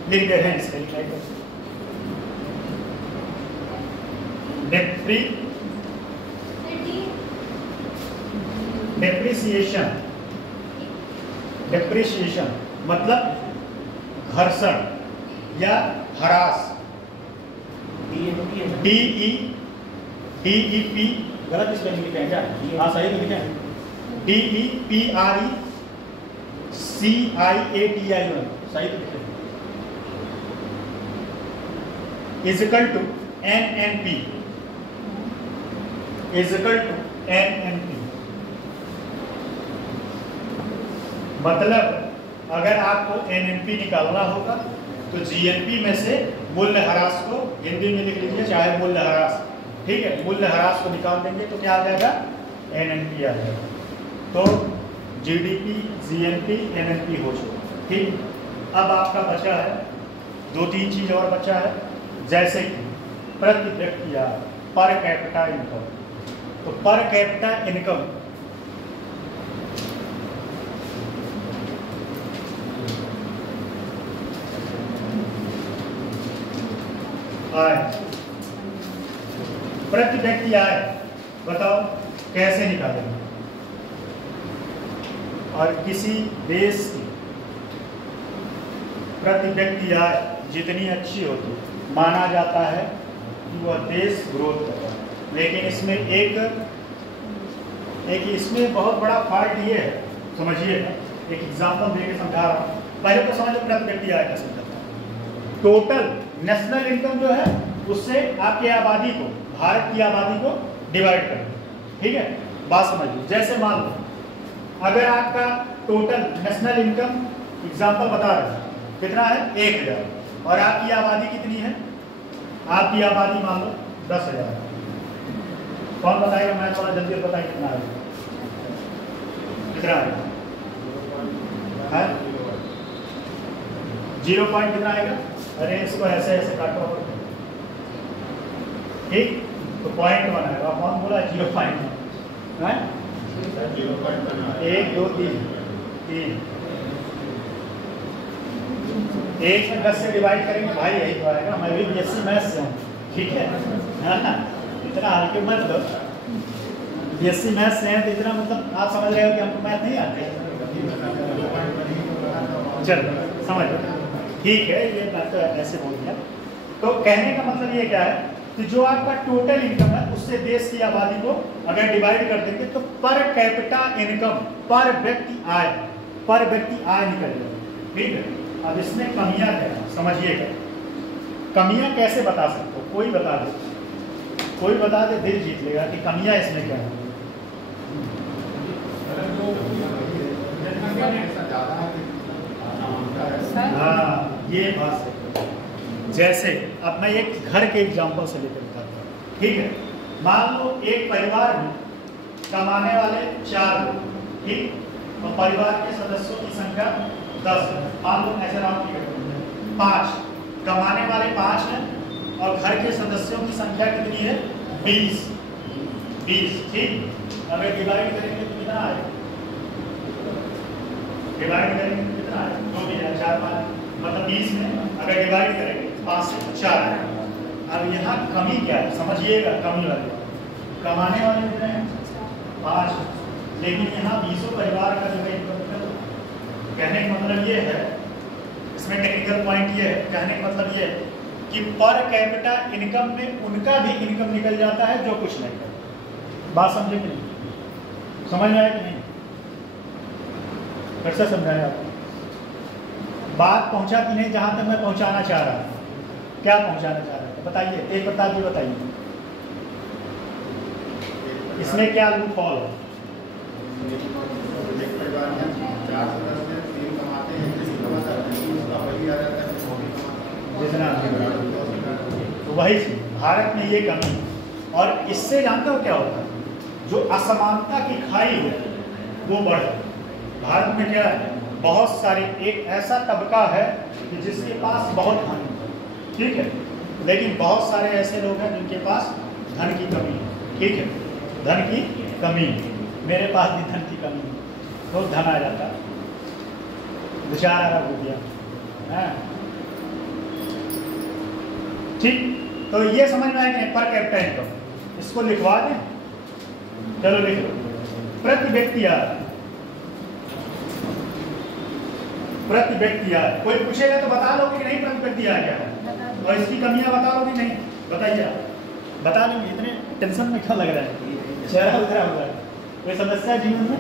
लिख दे रहे हैं इसके डेप्रिसिएशन मतलब घर्षण या ह्रास। DEP गलत स्पेलिंग लिखे हैं क्या? हाँ सही तो लिखे हैं, DEPRECIATI सही तो लिखे, इजिकल टू NNP मतलब अगर आपको NNP निकालना होगा तो GNP में से मूल्य ह्रास को हिंदी में लिख लीजिए, चाहे मूल्य ह्रास, ठीक है, मूल्य ह्रास को निकाल देंगे तो क्या आ जाएगा? NNP आ जाएगा। तो GDP, GNP, NNP हो चुका, ठीक। अब आपका बचा है 2-3 चीज और बचा है, जैसे कि प्रति व्यक्ति या पर कैपिटा इनकम। तो पर कैपिटा इनकम आय, प्रति व्यक्ति आय बताओ कैसे निकालेंगे? और किसी देश की प्रति व्यक्ति आय जितनी अच्छी होती माना जाता है कि वह देश ग्रोथ करता है। लेकिन इसमें एक इसमें बहुत बड़ा फॉल्ट ये है, समझिए, एक एग्जांपल देके समझा रहा हूँ। पहले तो समझो प्रति व्यक्ति आय कैसे निकलता है। टोटल नेशनल इनकम जो है उससे आपकी आबादी को, भारत की आबादी को डिवाइड करें, ठीक है, बात समझिए। जैसे मान लो अगर आपका टोटल नेशनल इनकम एग्जांपल बता रहे हैं कितना है 1000 और आपकी आबादी कितनी है? आपकी आबादी मान लो 10,000। कौन बताएगा? मैं थोड़ा जल्दी बताइए कितना है, कितना है? 0 पॉइंट कितना आएगा? अरे इसको ऐसे ऐसे काटो, ठीक, तो पॉइंट बनाएगा। कौन बोला 0 पॉइंट है? 1 2 3 1 में 10 से डिवाइड करेंगे भाई, यही तो आएगा। मैं भी BSc मैथ्स से हूँ, ठीक है, इतना हल्के मत लो। BSc मैथ्स से हैं तो इतना मतलब आप समझ रहे हो कि हमको मैथ नहीं आते, चल समझ लो, ठीक है, ये बात तो ऐसे बोल दिया। तो कहने का मतलब ये क्या है कि जो आपका टोटल इनकम है उससे देश की आबादी को अगर डिवाइड कर देंगे तो पर कैपिटा इनकम, पर व्यक्ति आय निकल जाएगा। ठीक है, अब इसमें कमियां क्या है समझिएगा। कमियां कैसे बता सकते हो? कोई बता दे, दिल जीत लेगा कि कमियां इसमें क्या है। हाँ, ये बात है। जैसे अब मैं एक घर के एग्जांपल से लेकर बताता हूँ। ठीक है, मान लो एक परिवार में कमाने वाले 4 लोग, ठीक, और परिवार के सदस्यों की संख्या 10 है। मान लो ऐसे राउंड करते 5, कमाने वाले 5 हैं और घर के सदस्यों की संख्या कितनी है? 20। ठीक, अगर डिवाइड करेंगे तो कितना आएगा? डिवाइड करेंगे तो कितना आएगा? 2 भी 4 5, मतलब 20 में अगर डिवाइड करेंगे 5 से 4 है। अब यहाँ कमी क्या है समझिएगा। कमी वाले कमाने वाले कितने हैं? 5, लेकिन यहाँ 20 परिवार का जो है कहने का मतलब ये है, इसमें टेक्निकल पॉइंट ये है, कहने का मतलब ये है कि पर कैपिटा इनकम में उनका भी इनकम निकल जाता है जो कुछ नहीं करता। बात समझे कि नहीं? समझ में आया कि नहीं? फिर से समझाया आपको? बात पहुंचा कि नहीं जहां तक मैं पहुंचाना चाह रहा था? क्या पहुंचाना चाह रहा था बताइए, एक बता दिए, बताइए इसमें क्या लूप हॉल है? एक परिवार में 4 सदस्य 3 कमाते हैं, किसी कमाता है उसका वही आ जाता है जितना, तो वही चीज भारत में ये कमी। और इससे जानते हो क्या होता है? जो असमानता की खाई है वो बढ़ जाती। भारत में क्या है, बहुत सारे, एक ऐसा तबका है कि जिसके पास बहुत धन है, ठीक है, लेकिन बहुत सारे ऐसे लोग हैं जिनके पास धन की कमी है। ठीक है, धन की कमी, मेरे पास भी धन की कमी है, तो धन आ जाता है, विचार आ रहा हो गया। ठीक, तो ये समझ में आया कि पर कैपिटा इनकम, इसको लिखवा दें, चलो लिख लो। प्रति व्यक्ति आय, प्रति व्यक्ति आय, कोई पूछेगा तो बता लोगे कि नहीं प्रति व्यक्ति आय क्या है, और इसकी कमियां बता लोगे नहीं? बताइए आप, बता लेंगे। इतने टेंशन में क्यों लग रहा है? चेहरा उतरा हुआ है, कोई समस्या जीवन में?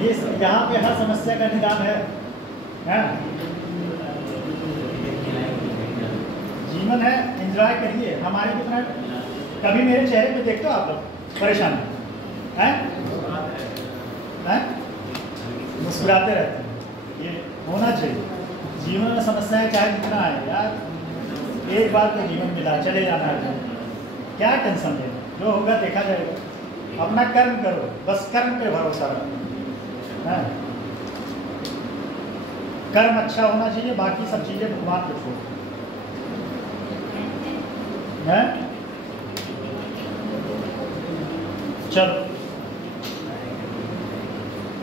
ये यहाँ पे हर समस्या का निदान है। जीवन है, एंजॉय करिए। हमारे कितना, कभी मेरे चेहरे पे देखते हो आप लोग परेशान हैं? मुस्कुराते रहते हैं, ये होना चाहिए। जीवन में समस्याएं चाहे जितना आए यार, एक बार तो जीवन मिला, चले जाना है, क्या टेंशन लेना, जो होगा देखा जाएगा। अपना कर्म करो, बस कर्म पे भरोसा रखो। कर्म अच्छा होना चाहिए, बाकी सब चीजें भगवान पे छोड़ो। चलो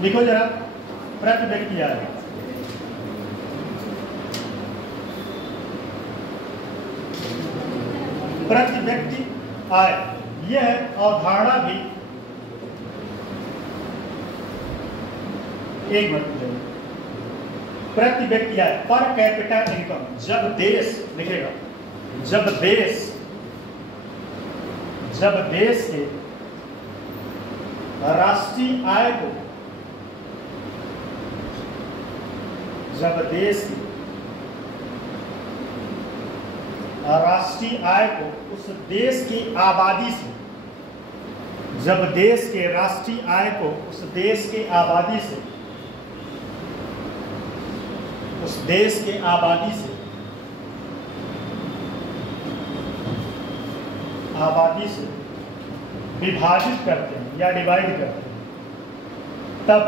लिखो जरा, प्रति व्यक्ति आय, प्रति व्यक्ति आय, यह अवधारणा भी एक मिनट, प्रति व्यक्ति आय, पर कैपिटा इनकम, जब देश लिखेगा, जब देश के राष्ट्रीय आय को, जब देश की राष्ट्रीय आय को उस देश की आबादी से, जब देश के राष्ट्रीय आय को उस देश के आबादी से, उस देश के आबादी से विभाजित करते हैं या डिवाइड करते हैं, तब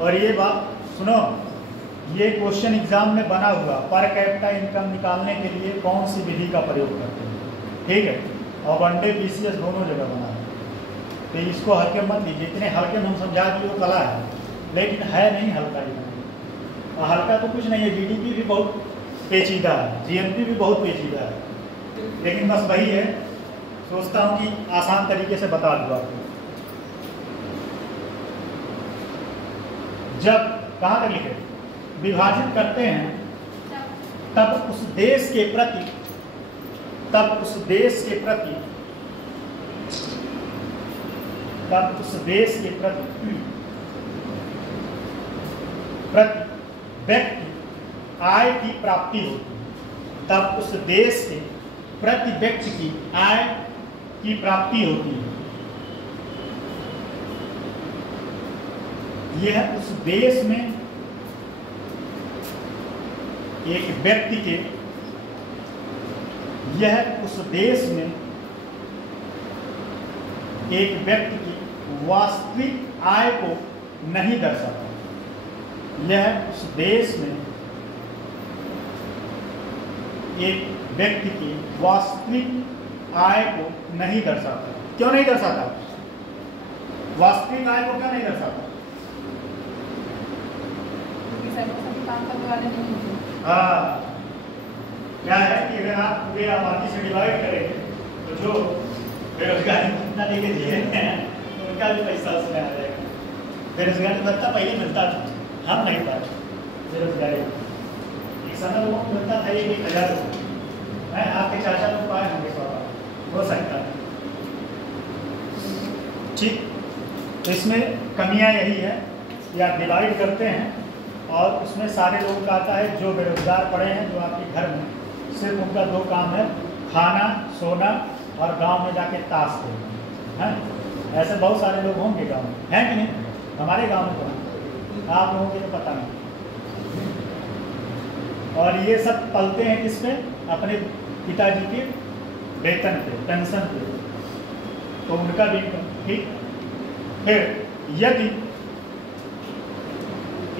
और ये बात सुनो, ये क्वेश्चन एग्जाम में बना हुआ, पर कैपिटा इनकम निकालने के लिए कौन सी विधि का प्रयोग करते हैं, ठीक है, और वनडे पीसीएस दोनों जगह बना है, तो इसको हल्के मत लीजिए। इतने हल्के में हम समझा दिए वो कला है, लेकिन है नहीं हल्का ही, और हल्का तो कुछ नहीं है। जीडीपी भी बहुत पेचीदा है, जीएनपी भी बहुत पेचीदा है, लेकिन बस वही है, सोचता हूँ कि आसान तरीके से बता दूँ आपको। जब कहाँ तक लिखे, विभाजित करते हैं तब उस देश के प्रति व्यक्ति आय की प्राप्ति होती है। तब उस देश के प्रति व्यक्ति की आय की प्राप्ति होती है। यह उस देश में एक व्यक्ति के वास्तविक आय को नहीं दर्शाता। यह उस देश में एक व्यक्ति की वास्तविक आय को नहीं दर्शाता। क्यों नहीं दर्शाता? वास्तविक आय को क्यों नहीं दर्शाता? हाँ, क्या है कि अगर आप पूरे आबादी से डिवाइड करेंगे तो जो बेरोजगारी भत्ता लेके जी रहे हैं तो उनका भी पैसा उसमें आ जाएगा। बेरोजगारी भत्ता पहले मिलता था, हम नहीं था बेरोजगारी। एक समय लोगों को मिलता था 1,000 रुपये। आपके चाचा लोग पाए होंगे, हो सकता है। ठीक, तो इसमें कमियां यही है कि आप डिवाइड करते हैं और उसमें सारे लोगों का आता है जो बेरोजगार पड़े हैं, जो आपके घर में सिर्फ उनका 2 काम है, खाना, सोना और गांव में जाके ताश खेलना है। ऐसे बहुत सारे लोग होंगे गांव में, हैं कि नहीं? हमारे गांव में तो हैं, आप लोगों के तो पता नहीं। और ये सब पलते हैं किसमें? अपने पिताजी के वेतन पे, पेंशन पे, तो उनका भी ठीक। फिर यदि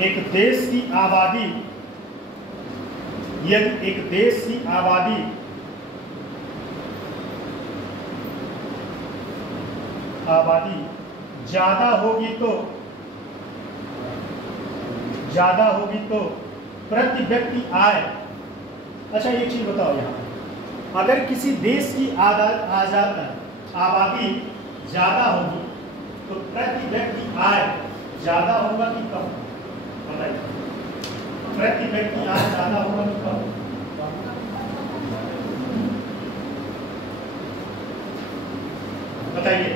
एक देश की आबादी ज्यादा होगी तो प्रति व्यक्ति आय। अच्छा, एक चीज बताओ, यहाँ अगर किसी देश की आबादी ज्यादा होगी तो प्रति व्यक्ति आय ज्यादा होगा कि कम? बताइए, प्रति व्यक्ति आय ज्यादा होगा कि कम? बताइए,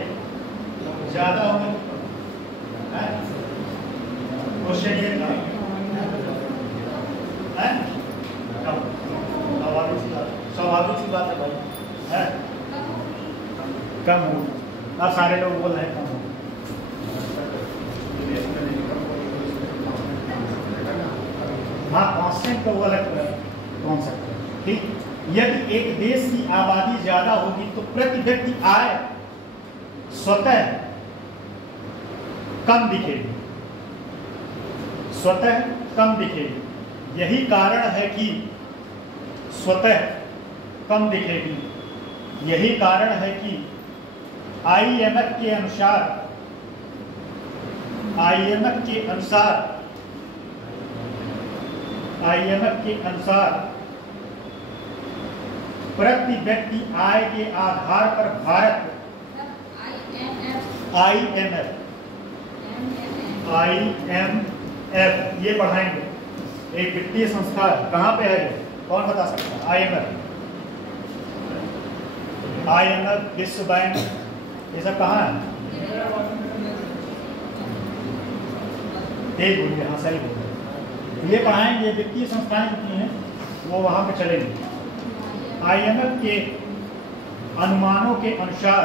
ज्यादा होगा कि कम? क्वेश्चन ये था, स्वाभाविक सी बात है भाई, है कम हो। अब सारे लोग बोल रहे हैं कम हो। हाँ, कांस्टेंट तो वो अलग कॉन्सेप्ट है। ठीक, यदि एक देश की आबादी ज्यादा होगी तो प्रति व्यक्ति आय स्वतः कम दिखेगी, स्वतः कम दिखेगी। यही कारण है कि स्वतः कम दिखेगी। यही कारण है कि IMF के अनुसार प्रति व्यक्ति आय के आधार पर भारत IMF ये पढ़ाएंगे, एक वित्तीय संस्था है। कहाँ पे है? कौन बता सकता है? IMF, विश्व बैंक, ये सब कहाँ है? तेज बोलिए, हाँ सही बोलिए। ये पढ़ाएंगे, वित्तीय संस्थाएं जितनी हैं वो वहाँ पे चलेंगे। IMF के अनुमानों के अनुसार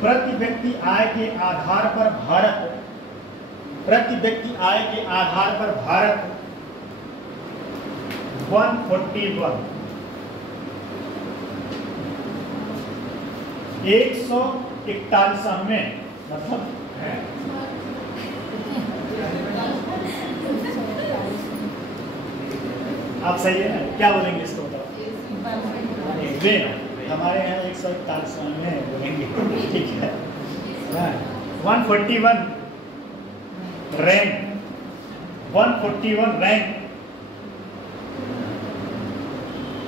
प्रति व्यक्ति आय के आधार पर भारत 141वें मतलब आप सही है ना? क्या बोलेंगे इसको बताओ? हमारे यहाँ 141वें बोलेंगे। ठीक है, 141 रैंक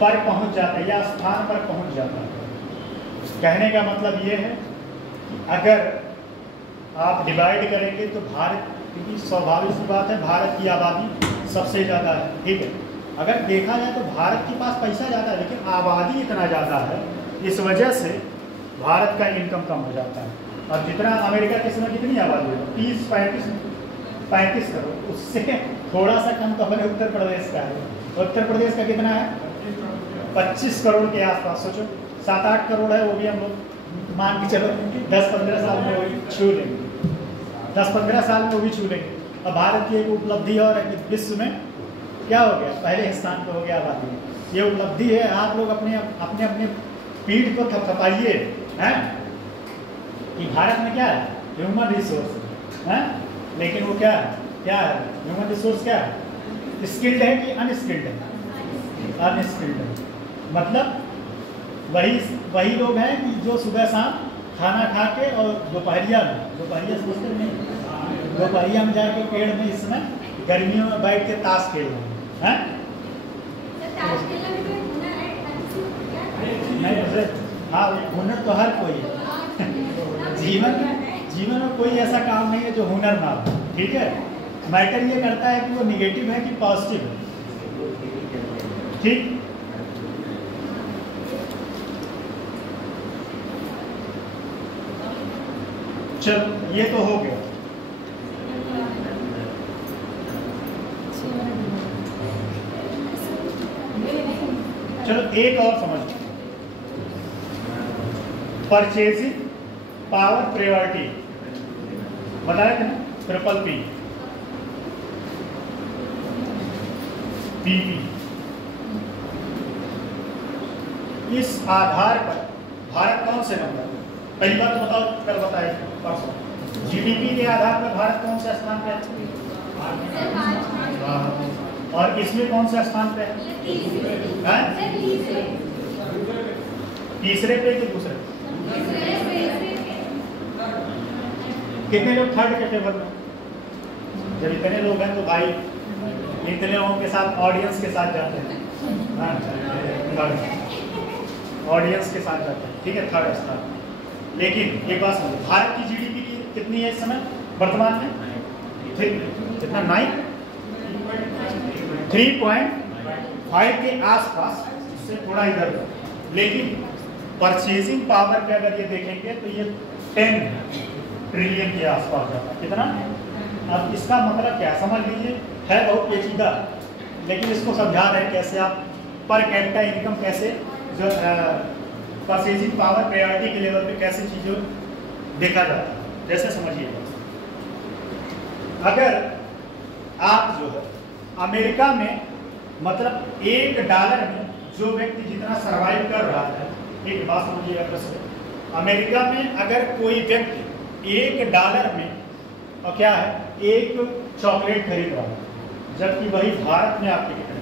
पर पहुंच जाता है या स्थान पर पहुंच जाता है। कहने का मतलब ये है कि आप डिवाइड करेंगे तो भारत, क्योंकि स्वाभाविक सी बात है भारत की आबादी सबसे ज़्यादा है, ठीक है। अगर देखा जाए तो भारत के पास पैसा ज़्यादा है लेकिन आबादी इतना ज़्यादा है, इस वजह से भारत का इनकम कम हो जाता है। अब जितना अमेरिका के समय कितनी आबादी है, 35 करोड़, उससे थोड़ा सा कम तो हमारे उत्तर प्रदेश का है। उत्तर प्रदेश का कितना है, 25 करोड़ के आसपास। सोचो 7-8 करोड़ है, वो भी हम लोग मान के चलो 10-15 साल में वो भी छू लेंगे, 10-15 साल में वो भी छू लेंगे। अब भारत की एक उपलब्धि और है कि विश्व में क्या हो गया, पहले स्थान पर हो गया आबादी में। ये उपलब्धि है, आप लोग अपने अपने अपने पीठ को थपथपाइए हैं कि भारत में क्या है, ह्यूमन रिसोर्स है, लेकिन वो क्या है ह्यूमन रिसोर्स क्या है, स्किल्ड है कि अनस्किल्ड है, अनस्किल्ड है। मतलब वही लोग हैं कि जो सुबह शाम खाना खा के और दोपहरिया सोचते नहीं, दोपहरिया में जाके पेड़ में इस समय गर्मियों में बैठ के ताश खेल रहे हैं। नहीं, हाँ हुनर तो हर कोई है। जीवन में कोई ऐसा काम नहीं है जो हुनर ना हो, ठीक है। मैटर ये करता है कि वो निगेटिव है कि पॉजिटिव है, ठीक। चलो ये तो हो गया। चलो एक और समझ, परचेजिंग पावर प्रायोरिटी बताया था ना, ट्रिपल पी, पीपी। इस आधार पर भारत कौन से नंबर, पहली बात तो बताओ, कल बताए परसों, जीडीपी के आधार पर भारत कौन से स्थान पे है, और इसमें कौन सा स्थान पे है, तीसरे पे कि दूसरे? कितने लोग थर्ड के टेबल में? जब इतने लोग हैं तो भाई इतने लोगों के साथ ऑडियंस के साथ जाते हैं, ऑडियंस के साथ जाते हैं, ठीक है, थर्ड स्थान। लेकिन एक बात समझो, भारत की जीडीपी कितनी है इस समय वर्तमान में, कितना 3.5 के आसपास, इससे थोड़ा इधर। लेकिन परचेजिंग पावर पे अगर ये देखेंगे तो ये 10 ट्रिलियन के आसपास जाता है। कितना? अब इसका मतलब क्या समझ लीजिए, है बहुत पेचीदा, लेकिन इसको समझा रहे हैं कैसे आप पर कैपिटा इनकम कैसे जो परचेजिंग पावर प्रायोरिटी के लेवल पे कैसे चीज़ों देखा जाता है। जैसे समझिए, अगर आप जो है अमेरिका में, मतलब $1 में जो व्यक्ति जितना सर्वाइव कर रहा है, एक बात समझिएगा प्रश्न, अमेरिका में अगर कोई व्यक्ति $1 में और क्या है एक चॉकलेट खरीद रहा है, जबकि वही भारत में आपके कितने,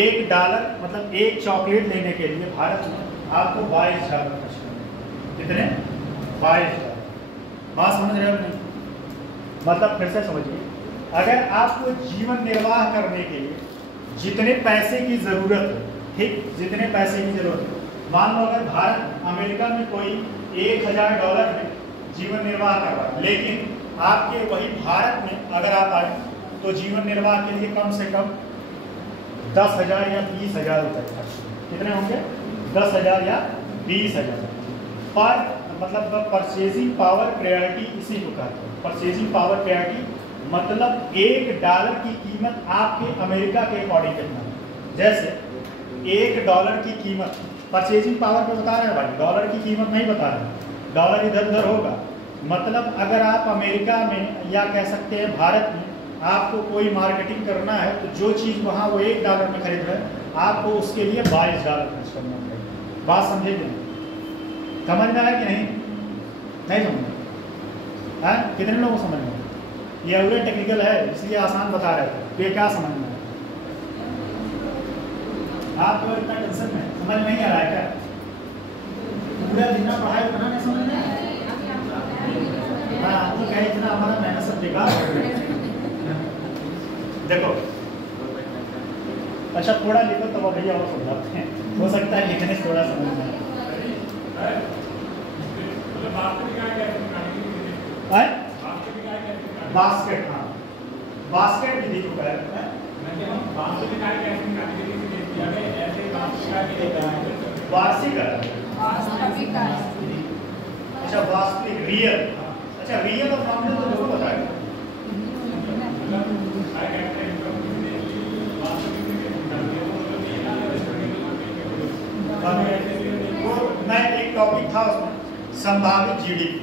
$1 मतलब एक चॉकलेट लेने के लिए भारत में आपको 22,000 खर्च करना। कितने? 22,000। बात समझ रहे हो नहीं? मतलब फिर से समझिए, अगर आपको जीवन निर्वाह करने के लिए जितने पैसे की जरूरत है, ठीक, जितने पैसे की जरूरत है, मान लो अगर भारत अमेरिका में कोई $1,000 में जीवन निर्वाह कर रहा है, लेकिन आपके वही भारत में अगर आप आए तो जीवन निर्वाह के लिए कम से कम 10,000 या 20,000 रुपये खर्च। कितने होंगे? 10,000 या 20,000 पर, मतलब परचेजिंग पावर प्रायोरिटी इसी को कहते हैं। परचेजिंग पावर प्रायोरिटी मतलब $1 की कीमत आपके अमेरिका के अकॉर्डिंग कितना है। जैसे $1 की कीमत परचेजिंग पावर पे बता रहे हैं भाई, डॉलर की कीमत नहीं बता रहे, डॉलर इधर उधर होगा। मतलब अगर आप अमेरिका में या कह सकते हैं भारत में आपको कोई मार्केटिंग करना है तो जो चीज़ वहाँ वो $1 में खरीद रहे हैं, आपको उसके लिए $22 खर्च करना पड़ेगा। बात समझे नहीं? समझ में आया कि नहीं? नहीं समझ में आया? कितने लोगों को समझ में आया? ये अगले टेक्निकल है इसलिए आसान बता रहे थे, तो ये क्या समझ में आया? आपको इतना टेंशन में समझ नहीं आ रहा है क्या? पूरा दिन पढ़ाई उतना नहीं समझ में आया? हाँ, तो क्या इतना हमारा मेहनत सब बेकार हो गया। देखो, अच्छा थोड़ा लिखो तो भैया और समझाते हैं, हो सकता है लिखने से थोड़ा समझ में आए। वास्तविकाय कैसे निकालें? बास्केट, हाँ बास्केट विधि को कह रहे हैं। मैं कह रहा हूँ वास्तविकाय कैसे निकालें? जैसे देख दिया गया ऐसे वास्तविकाय के लिए वार्षिक वास्तविक अच्छा वास्तविक रियल, अच्छा रियल और नॉमिनल तो दोनों बताएगा। मतलब आई कैपिटल इनकम कितने वास्तविक में कैसे निकालते हैं? तो मतलब ये ना वो मैं एक टॉपिक था उसमें संभावित जीडीपी,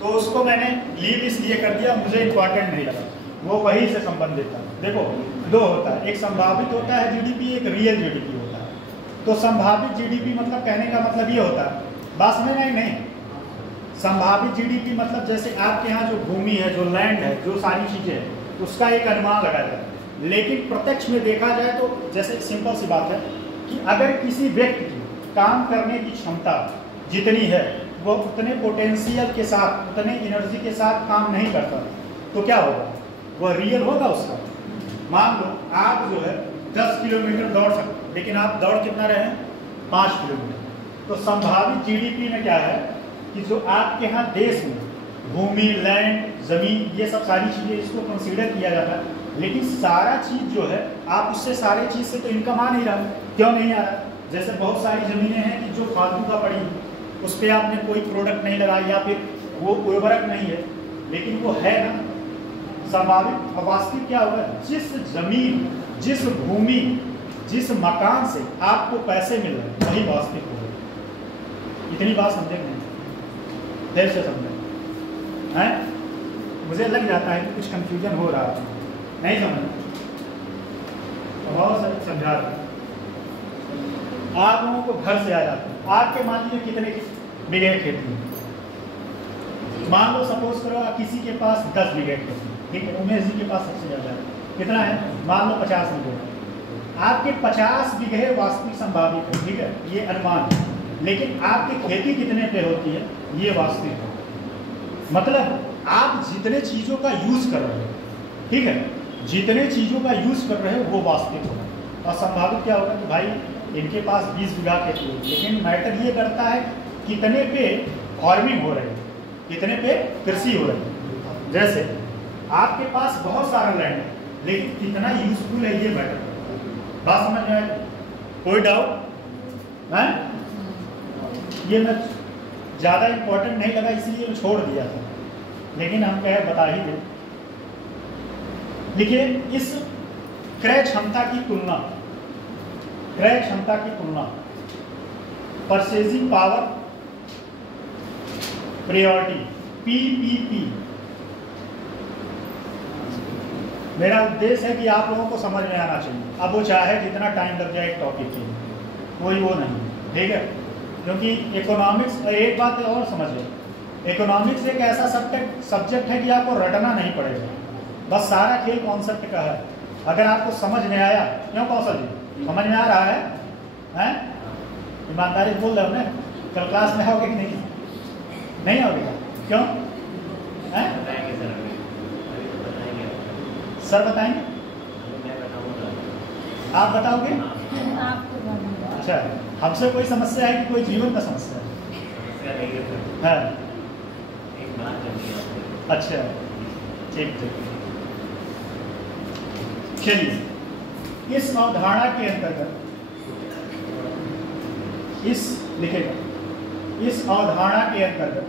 तो उसको मैंने लीव इसलिए कर दिया, मुझे इम्पोर्टेंट नहीं लगा, वो वही से संबंधित था। देखो दो होता है, एक संभावित होता है जीडीपी, एक रियल जीडीपी होता है। तो संभावित जीडीपी मतलब कहने का मतलब ये होता है, बात समझ में आई? नहीं, संभावित जीडीपी मतलब जैसे आपके यहाँ जो भूमि है, जो लैंड है, जो सारी चीजें हैं, उसका एक अनुमान लगाया जाता है। लेकिन प्रत्यक्ष में देखा जाए तो जैसे सिंपल सी बात है कि अगर किसी व्यक्ति की काम करने की क्षमता जितनी है वो उतने पोटेंशियल के साथ, उतने एनर्जी के साथ काम नहीं करता, तो क्या होगा? वह रियल होगा उसका। मान लो आप जो है 10 किलोमीटर दौड़ सकते, लेकिन आप दौड़ कितना रहे हैं? 5 किलोमीटर। तो संभावित जीडीपी में क्या है कि जो आपके यहाँ देश में भूमि, लैंड, जमीन, ये सब सारी चीजें इसको कंसीडर किया जाता है, लेकिन सारा चीज जो है आप उससे सारे चीज से तो इनकम आ नहीं रहा। क्यों नहीं आ रहा? जैसे बहुत सारी जमीनें हैं कि जो फालतू का पड़ी, उस पर आपने कोई प्रोडक्ट नहीं लगाया या फिर वो उर्वरक नहीं है, लेकिन वो है ना संभावित। और वास्तविक क्या होगा? जिस जमीन, जिस भूमि, जिस मकान से आपको पैसे मिल रहे हैं वही वास्तविक होगा। इतनी बात समझे नहीं? देर से समझे हैं? मुझे लग जाता है कि कुछ कंफ्यूजन हो रहा है, नहीं समझ बहुत समझा रहा। आप लोगों को घर से आ जाते हैं, आपके मान लीजिए कितने बीघे खेती है, मान लो सपोज करो किसी के पास 10 बीघे खेती, ठीक है, उमेश जी के पास सबसे ज़्यादा है, कितना है? मान लो 50 बीघे। आपके 50 बीघे वास्तविक संभावित है, ठीक है, ये अनुमान है, लेकिन आपकी खेती कितने पे होती है ये वास्तविक है। मतलब आप जितने चीज़ों का यूज़ कर रहे हो, ठीक है, जितने चीज़ों का यूज़ कर रहे हो वो वास्तविक होगा। और संभावित क्या होगा कि भाई इनके पास 20 बीघा खेती है, लेकिन मैटर ये करता है कितने पे फार्मिंग हो रही है, कितने पे कृषि हो रही है। जैसे आपके पास बहुत सारा लैंड है, लेकिन कितना यूजफुल है ये मैटर करता है। बात समझ में आए? कोई डाउट है? ये मैं ज़्यादा इम्पोर्टेंट नहीं लगा इसलिए मैं छोड़ दिया था, लेकिन हम कहे बता ही दें। देखिए इस क्रय क्षमता की तुलना, क्रय क्षमता की तुलना परचेजिंग पावर प्रायोरिटी पीपीपी, मेरा उद्देश्य है कि आप लोगों को समझ में आना चाहिए। अब वो चाहे जितना टाइम लग जाए एक टॉपिक के लिए, कोई वो नहीं, ठीक है, क्योंकि इकोनॉमिक्स, एक बात और समझिए, इकोनॉमिक्स एक ऐसा सब्जेक्ट है कि आपको रटना नहीं पड़ेगा, बस सारा खेल कॉन्सेप्ट का है। अगर आपको समझ में आया, क्यों कौशल जी समझ में आ रहा है? हैं? ईमानदारी बोल रहे हो ना? कल क्लास में आओगे कि नहीं? नहीं आओगे? क्यों? हैं? सर बताएंगे? आप बताओगे? अच्छा, हमसे कोई समस्या है कि कोई जीवन का समस्या है? अच्छा, ठीक ठीक। चलिए, इस अवधारणा के अंतर्गत इस लिखेगा, इस अवधारणा के अंतर्गत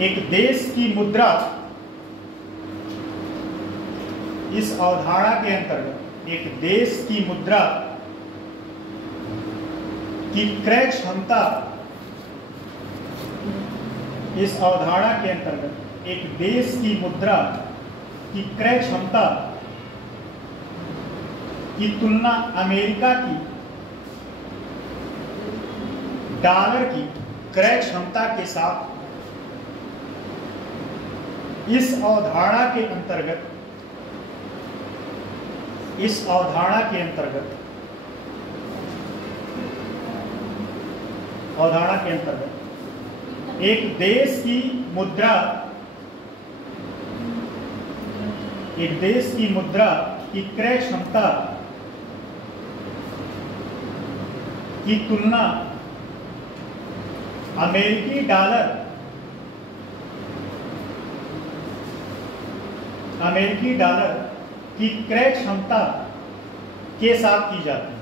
एक देश की मुद्रा, इस अवधारणा के अंतर्गत एक देश की मुद्रा की क्रय क्षमता, इस अवधारणा के अंतर्गत एक देश की मुद्रा की क्रय क्षमता की तुलना अमेरिका की डॉलर की क्रय क्षमता के साथ इस अवधारणा के अंतर्गत, इस अवधारणा के अंतर्गत, अवधारणा के अंतर्गत एक देश की मुद्रा, एक देश की मुद्रा की क्रय क्षमता की तुलना अमेरिकी डॉलर अमेरिकी डॉलर की क्रय क्षमता के साथ की जाती है।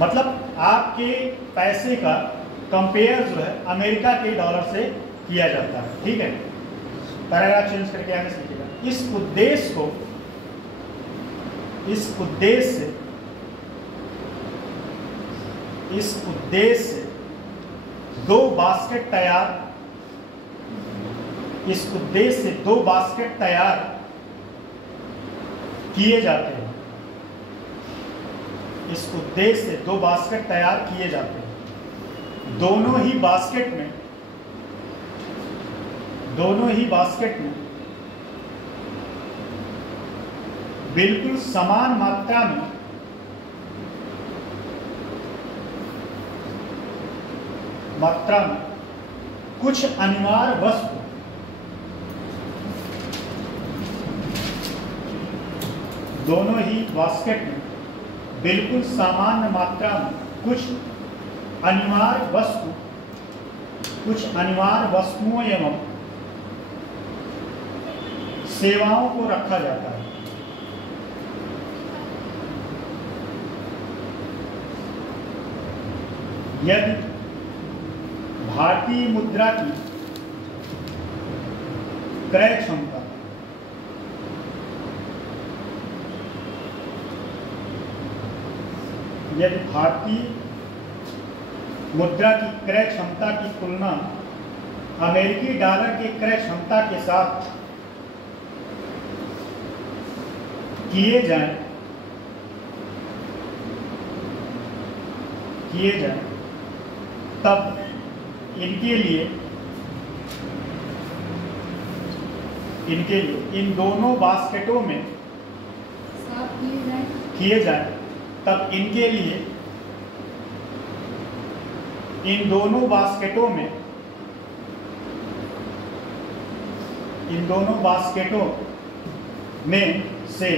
मतलब आपके पैसे का कंपेयर जो है अमेरिका के डॉलर से किया जाता है। ठीक है, पैराग्राफ चेंज करके आगे सीखिएगा। इस उद्देश्य से दो बास्केट तैयार किए जाते हैं। इस उद्देश्य से 2 बास्केट तैयार किए जाते हैं। दोनों ही बास्केट में बिल्कुल समान मात्रा में कुछ अनिवार्य वस्तु दोनों ही बास्केट में बिल्कुल सामान्य मात्रा में कुछ अनिवार्य वस्तुओं एवं सेवाओं को रखा जाता है। यदि भारतीय मुद्रा की क्रय क्षमता की तुलना अमेरिकी डॉलर की क्रय क्षमता के साथ किए जाएं, तब इनके लिए इन दोनों बास्केटों में किए जाएं, तब इनके लिए इन दोनों बास्केटों में से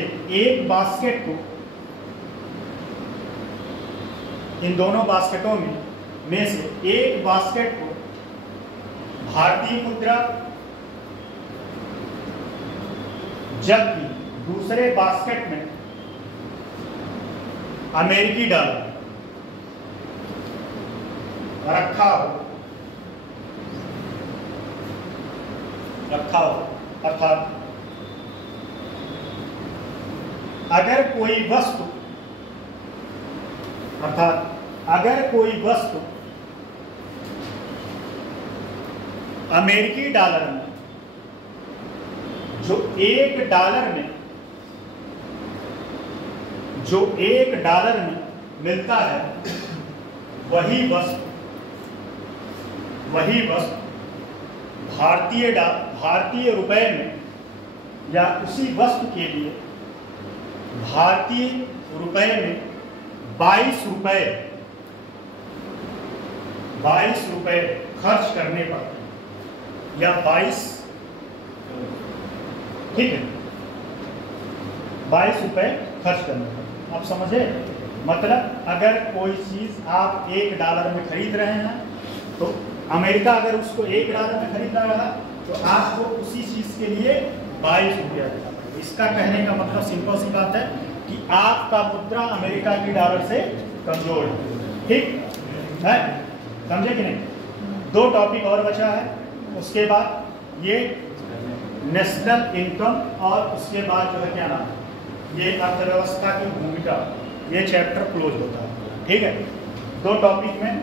एक बास्केट को भारतीय मुद्रा, जबकि दूसरे बास्केट में अमेरिकी डॉलर रखा हो। अर्थात अगर कोई वस्तु अमेरिकी डॉलर में जो एक डॉलर में मिलता है, वही वस्तु भारतीय रुपए में या उसी वस्तु के लिए भारतीय रुपए में 22 रुपए खर्च करने पड़ते हैं, या 22, ठीक है, 22 रुपए खर्च करने पड़ते हैं। आप समझे? मतलब अगर कोई चीज आप $1 में खरीद रहे हैं, तो अमेरिका अगर उसको $1 में खरीद रहा है, तो आपको उसी चीज के लिए 22 रुपया देना पड़ेगा। इसका कहने का मतलब सिंपल सी बात है कि आपका मुद्रा अमेरिका की डॉलर से कमजोर है। ठीक है, समझे कि नहीं? 2 टॉपिक और बचा है, उसके बाद ये नेशनल इनकम और उसके बाद जो है क्या नाम है, ये अर्थव्यवस्था की भूमिका, ये चैप्टर क्लोज होता है। ठीक है, 2 टॉपिक में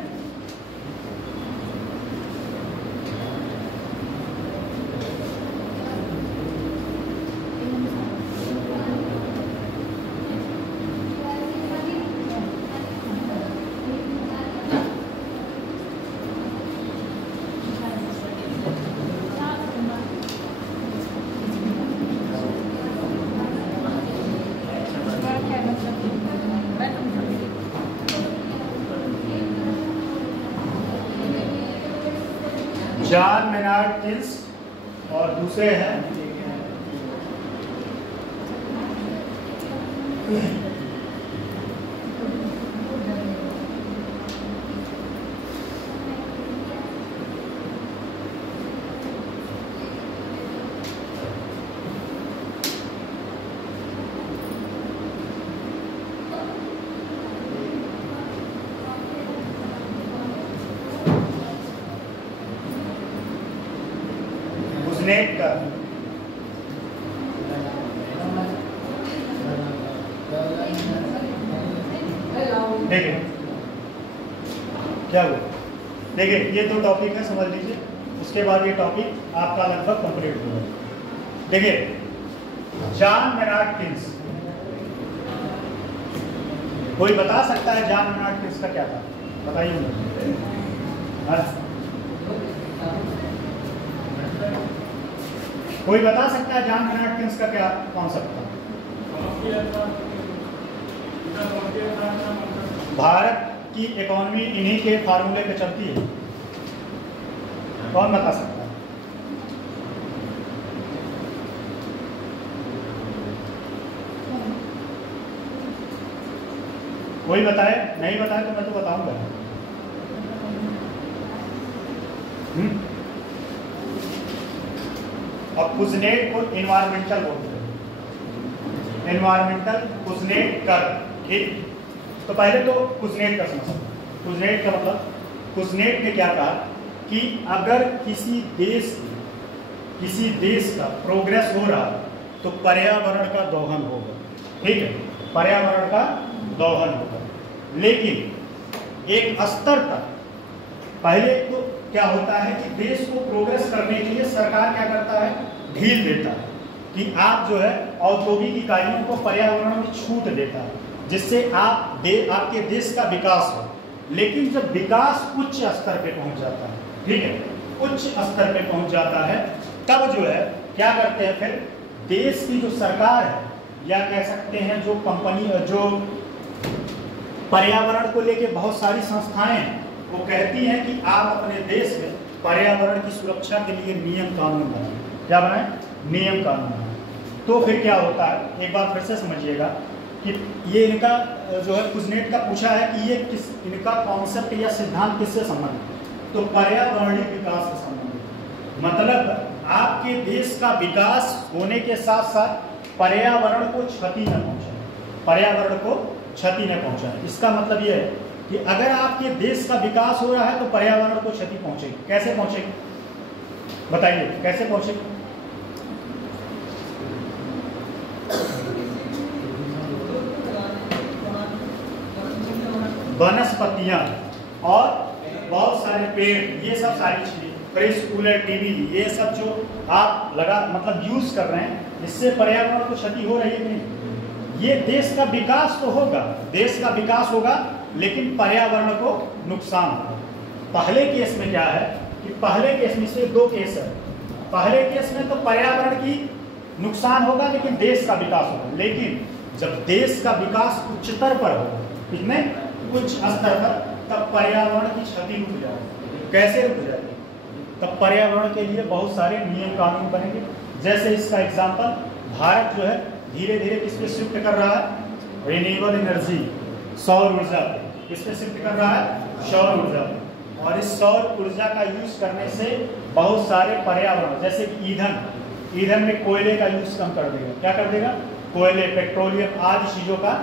जॉन मेनार्ड किन्स और दूसरे हैं कुजनेट कर। देखिए क्या हुआ, देखिए ये दो टॉपिक है, समझ लीजिए, उसके बाद ये टॉपिक आपका लगभग कंप्लीट होगा। देखिए जॉन मेनार्ड किन्स, कोई बता सकता है जॉन मेनार्ड किन्स का क्या था? बताइए मुझे। कोई बता सकता है जॉन मेनार्ड किन्स का क्या कॉन्सेप्ट था? भारत की इकोनॉमी इन्हीं के फार्मूले पे चलती है, कौन बता सकता है? कोई बताए? नहीं बताए तो मैं तो बताऊंगा। अब कुजनेट को इन्वायरमेंटल बोलते हैं, इन्वायरमेंटल कुजनेट कर, ठीक। तो पहले तो कुजनेट का समझो। कुजनेट का मतलब, कुजनेट ने क्या कहा कि अगर किसी देश का प्रोग्रेस हो रहा तो पर्यावरण का दोहन होगा, ठीक है, पर्यावरण का दोहन होगा। लेकिन एक स्तर तक पहले तो क्या होता है कि देश को प्रोग्रेस करने के लिए सरकार क्या करता है, ढील देता है कि आप जो है औद्योगिक इकाइयों को पर्यावरण में छूट देता है, जिससे आपके देश का विकास हो। लेकिन जब विकास उच्च स्तर पे पहुंच जाता है, ठीक है, उच्च स्तर पे पहुंच जाता है, तब जो है क्या करते हैं, फिर देश की जो सरकार है या कह सकते हैं जो कंपनी, जो पर्यावरण को लेके बहुत सारी संस्थाएं हैं, वो कहती हैं कि आप अपने देश में पर्यावरण की सुरक्षा के लिए नियम कानून बनाएं। क्या बनाएं? नियम कानून बनाएं। तो फिर क्या होता है, एक बार फिर से समझिएगा कि ये इनका जो है कुजनेट का पूछा है कि ये इनका कॉन्सेप्ट या सिद्धांत किससे संबंधित है? तो पर्यावरणीय विकास से संबंधित। मतलब आपके देश का विकास होने के साथ साथ पर्यावरण को क्षति न पहुंचाए, पर्यावरण को क्षति न पहुंचाए। इसका मतलब यह है कि अगर आपके देश का विकास हो रहा है तो पर्यावरण को क्षति पहुंचेगी। कैसे पहुंचेगी बताइए, कैसे पहुंचेगी? वनस्पतियां और बहुत सारे पेड़, ये सब सारी चीजें, फ्रिज, कूलर, टीवी, ये सब जो आप मतलब यूज कर रहे हैं, इससे पर्यावरण को क्षति हो रही है कि नहीं? ये देश का विकास तो होगा, देश का विकास होगा, लेकिन पर्यावरण को नुकसान होगा। पहले केस में क्या है कि पहले केस में से दो केस है। पहले केस में तो पर्यावरण की नुकसान होगा लेकिन देश का विकास होगा। लेकिन जब देश का विकास उच्चतर पर होगा, कितने उच्च स्तर पर, तब पर्यावरण की क्षति रुक जाएगी। कैसे रुक जाएगी? तब पर्यावरण के लिए बहुत सारे नियम कानून बनेंगे। जैसे इसका एग्जाम्पल, भारत जो है धीरे धीरे किस पे शिफ्ट कर रहा है? रिन्यूएबल एनर्जी, सौर ऊर्जा पे। किस पे शिफ्ट कर रहा है? सौर ऊर्जा पे। और इस सौर ऊर्जा का यूज करने से बहुत सारे पर्यावरण, जैसे कि ईंधन में कोयले का यूज कम कर देगा। क्या कर देगा? कोयले, पेट्रोलियम आदि चीजों का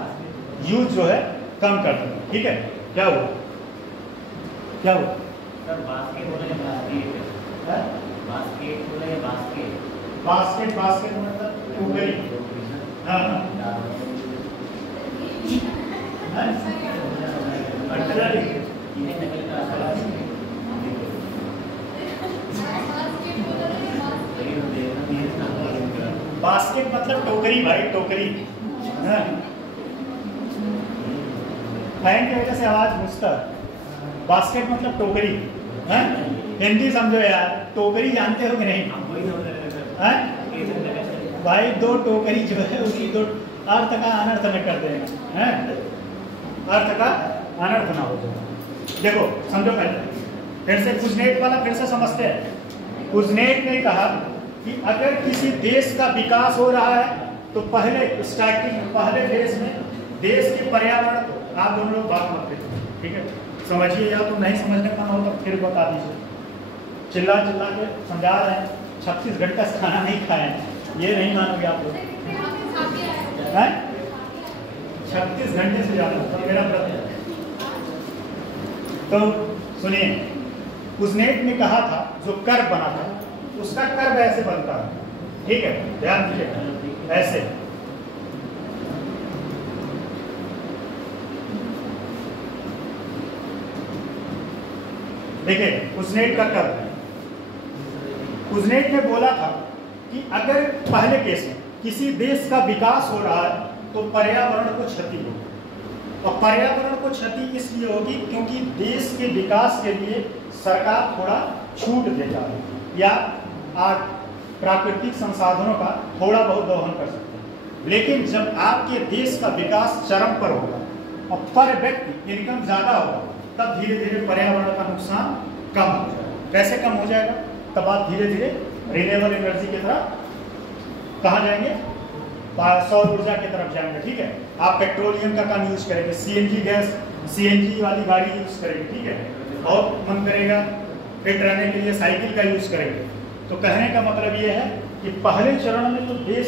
यूज जो है कम कर देगा। ठीक है, क्या हुआ? क्या हुआ? सर बास्केट बोले बास्केट मतलब टोकरी। हाँ बास्केट मतलब टोकरी भाई, टोकरी। फैन की वजह से आवाज घुसता। बास्केट मतलब टोकरी। हिंदी समझो यार, टोकरी जानते हो कि नहीं? भाई दो टोकरी जो है उसी दो अर्थ का अनर्थ में कर देगा, अर्थ का अनर्थ ना हो जाए। देखो समझो, पहले फिर से कुजनेट वाला फिर से समझते हैं। कुजनेट ने कहा कि अगर किसी देश का विकास हो रहा है तो पहले स्टार्टिंग, पहले देश में देश के पर्यावरण को, आप दोनों लोग बात मत करिए, ठीक है, समझिए, या तो नहीं समझने का हो तो फिर बता दीजिए। चिल्ला के समझा रहे हैं, 36 घंटे से खाना नहीं खाए, ये नहीं मानोगे आप लोग। 36 घंटे से ज़्यादा तो मेरा व्रत है। तो सुनिए, कुजनेट ने कहा था, जो कर बना था, उसका कर्व ऐसे बनता है, ठीक है, ध्यान दीजिएगा ऐसे। देखिए कुजनेट का कर्व, कुजनेट ने बोला था कि अगर पहले केस में किसी देश का विकास हो रहा है तो पर्यावरण को क्षति होगी, और पर्यावरण को क्षति इसलिए होगी क्योंकि देश के विकास के लिए सरकार थोड़ा छूट दे जा रही है या प्राकृतिक संसाधनों का थोड़ा बहुत दोहन कर सकते हैं। लेकिन जब आपके देश का विकास चरम पर होगा और पर व्यक्ति इनकम ज़्यादा होगा, तब धीरे धीरे पर्यावरण का नुकसान कम हो जाएगा। कैसे कम हो जाएगा? तब आप धीरे धीरे रिन्यूएबल एनर्जी की तरफ कहाँ जाएंगे? सौर ऊर्जा की तरफ जाएंगे, ठीक है। आप पेट्रोलियम का कम यूज करेंगे, सीएनजी गैस, सीएनजी वाली गाड़ी यूज करेंगे, ठीक है, और मन करेगा फिट रहने के लिए साइकिल का यूज करेंगे। तो कहने का मतलब ये है कि पहले चरण में तो देश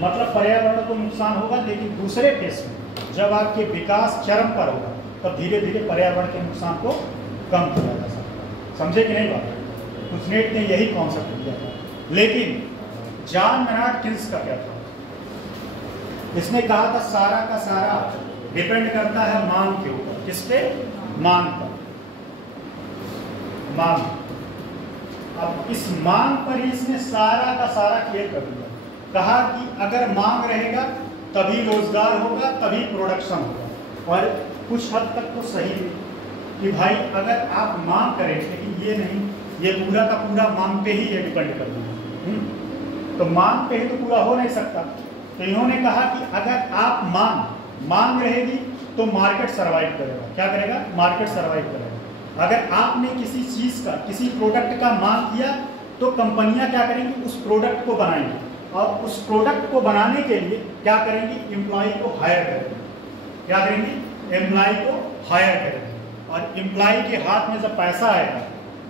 मतलब पर्यावरण को नुकसान होगा, लेकिन दूसरे फेज में जब आपके विकास चरम पर होगा तब धीरे धीरे पर्यावरण के नुकसान को कम किया जा सकता है। समझे कि नहीं बात? कुजनेट ने यही कॉन्सेप्ट दिया था। लेकिन जॉन मेनार्ड किन्स का क्या था? इसने कहा था सारा का सारा डिपेंड करता है मांग के ऊपर। किस पे? मांग पर। मांग। अब इस मांग पर ही इसने सारा का सारा क्लियर कर दिया। कहा कि अगर मांग रहेगा तभी रोजगार होगा, तभी प्रोडक्शन होगा। और कुछ हद तक तो सही है कि भाई अगर आप मांग करें, लेकिन ये नहीं, ये पूरा का पूरा मांग पे ही ये डिपेंड कर दिया। तो मांग पे ही तो पूरा हो नहीं सकता। तो इन्होंने कहा कि अगर आप मांग रहेगी तो मार्केट सर्वाइव करेगा। क्या करेगा? मार्केट सर्वाइव करेगा। अगर आपने किसी चीज का, किसी प्रोडक्ट का मांग किया तो कंपनियां क्या करेंगी? उस प्रोडक्ट को बनाएंगी, और उस प्रोडक्ट को बनाने के लिए क्या करेंगी? एम्प्लॉय को हायर करेंगे। क्या करेंगी? एम्प्लॉय को हायर करेंगे। और एम्प्लॉय के हाथ में जब पैसा आएगा,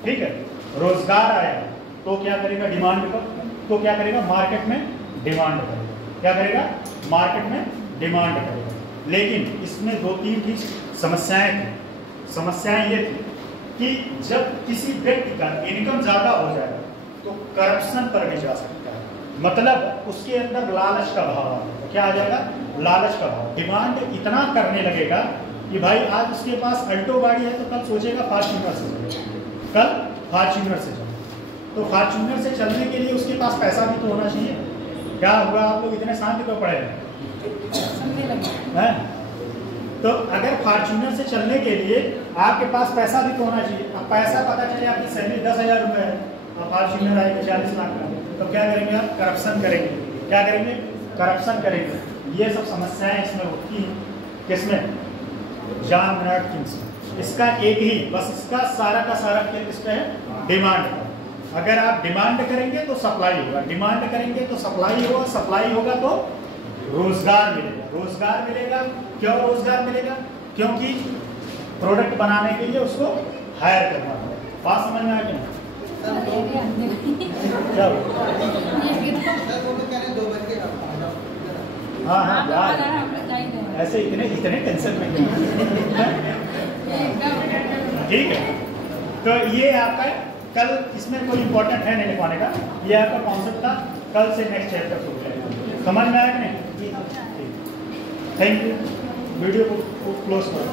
ठीक है, रोजगार आएगा, तो क्या करेगा? डिमांड पर, तो क्या करेगा? मार्केट में डिमांड करेगा। क्या करेगा? मार्केट में डिमांड करेगा। लेकिन इसमें दो तीन ही समस्याएं थी। समस्याएं ये थी कि जब किसी व्यक्ति का इनकम ज्यादा हो जाएगा तो करप्शन पर भी जा सकता है। मतलब उसके अंदर लालच का भाव आ जाएगा। क्या आ जाएगा? लालच का भाव। डिमांड इतना करने लगेगा कि भाई आज उसके पास अल्टो गाड़ी है तो कल सोचेगा फॉर्च्यूनर से चलेगा, कल फॉर्च्यूनर से चलेगा। तो फॉर्च्यूनर से चलने के लिए उसके पास पैसा भी तो होना चाहिए। क्या हुआ? आप लोग इतने शांति क्यों पड़े हैं? तो अगर फॉर्च्यूनर से चलने के लिए आपके पास पैसा भी तो होना चाहिए। अब पैसा पता चले आपकी सैलरी 10,000 रुपये है, अब फॉर्च्यूनर आएगा 40 लाख का, तो क्या करेंगे आप? करप्शन करेंगे। क्या करेंगे? करप्शन करेंगे। ये सब समस्याएं इसमें होती हैं। किसमें? जॉन मेनार्ड किन्स में। इसका एक ही, बस इसका सारा का सारा क्या किस पे है? डिमांड पर। अगर आप डिमांड करेंगे तो सप्लाई होगा, डिमांड करेंगे तो सप्लाई होगा, सप्लाई होगा तो रोजगार मिलेगा। रोजगार मिलेगा। क्यों रोजगार मिलेगा? क्योंकि प्रोडक्ट बनाने के लिए उसको हायर करना होगा। बात समझ में आ गई? हाँ हाँ, ऐसे इतने टेंशन में ठीक है। तो ये आपका कल, इसमें कोई इंपॉर्टेंट है नहीं लिखवाने का, ये आपका कॉन्सेप्ट था। कल से नेक्स्ट चैप्टर शुरू करेंगे। समझ में आया कि नहीं? Thank you. वीडियो को क्लोज करो।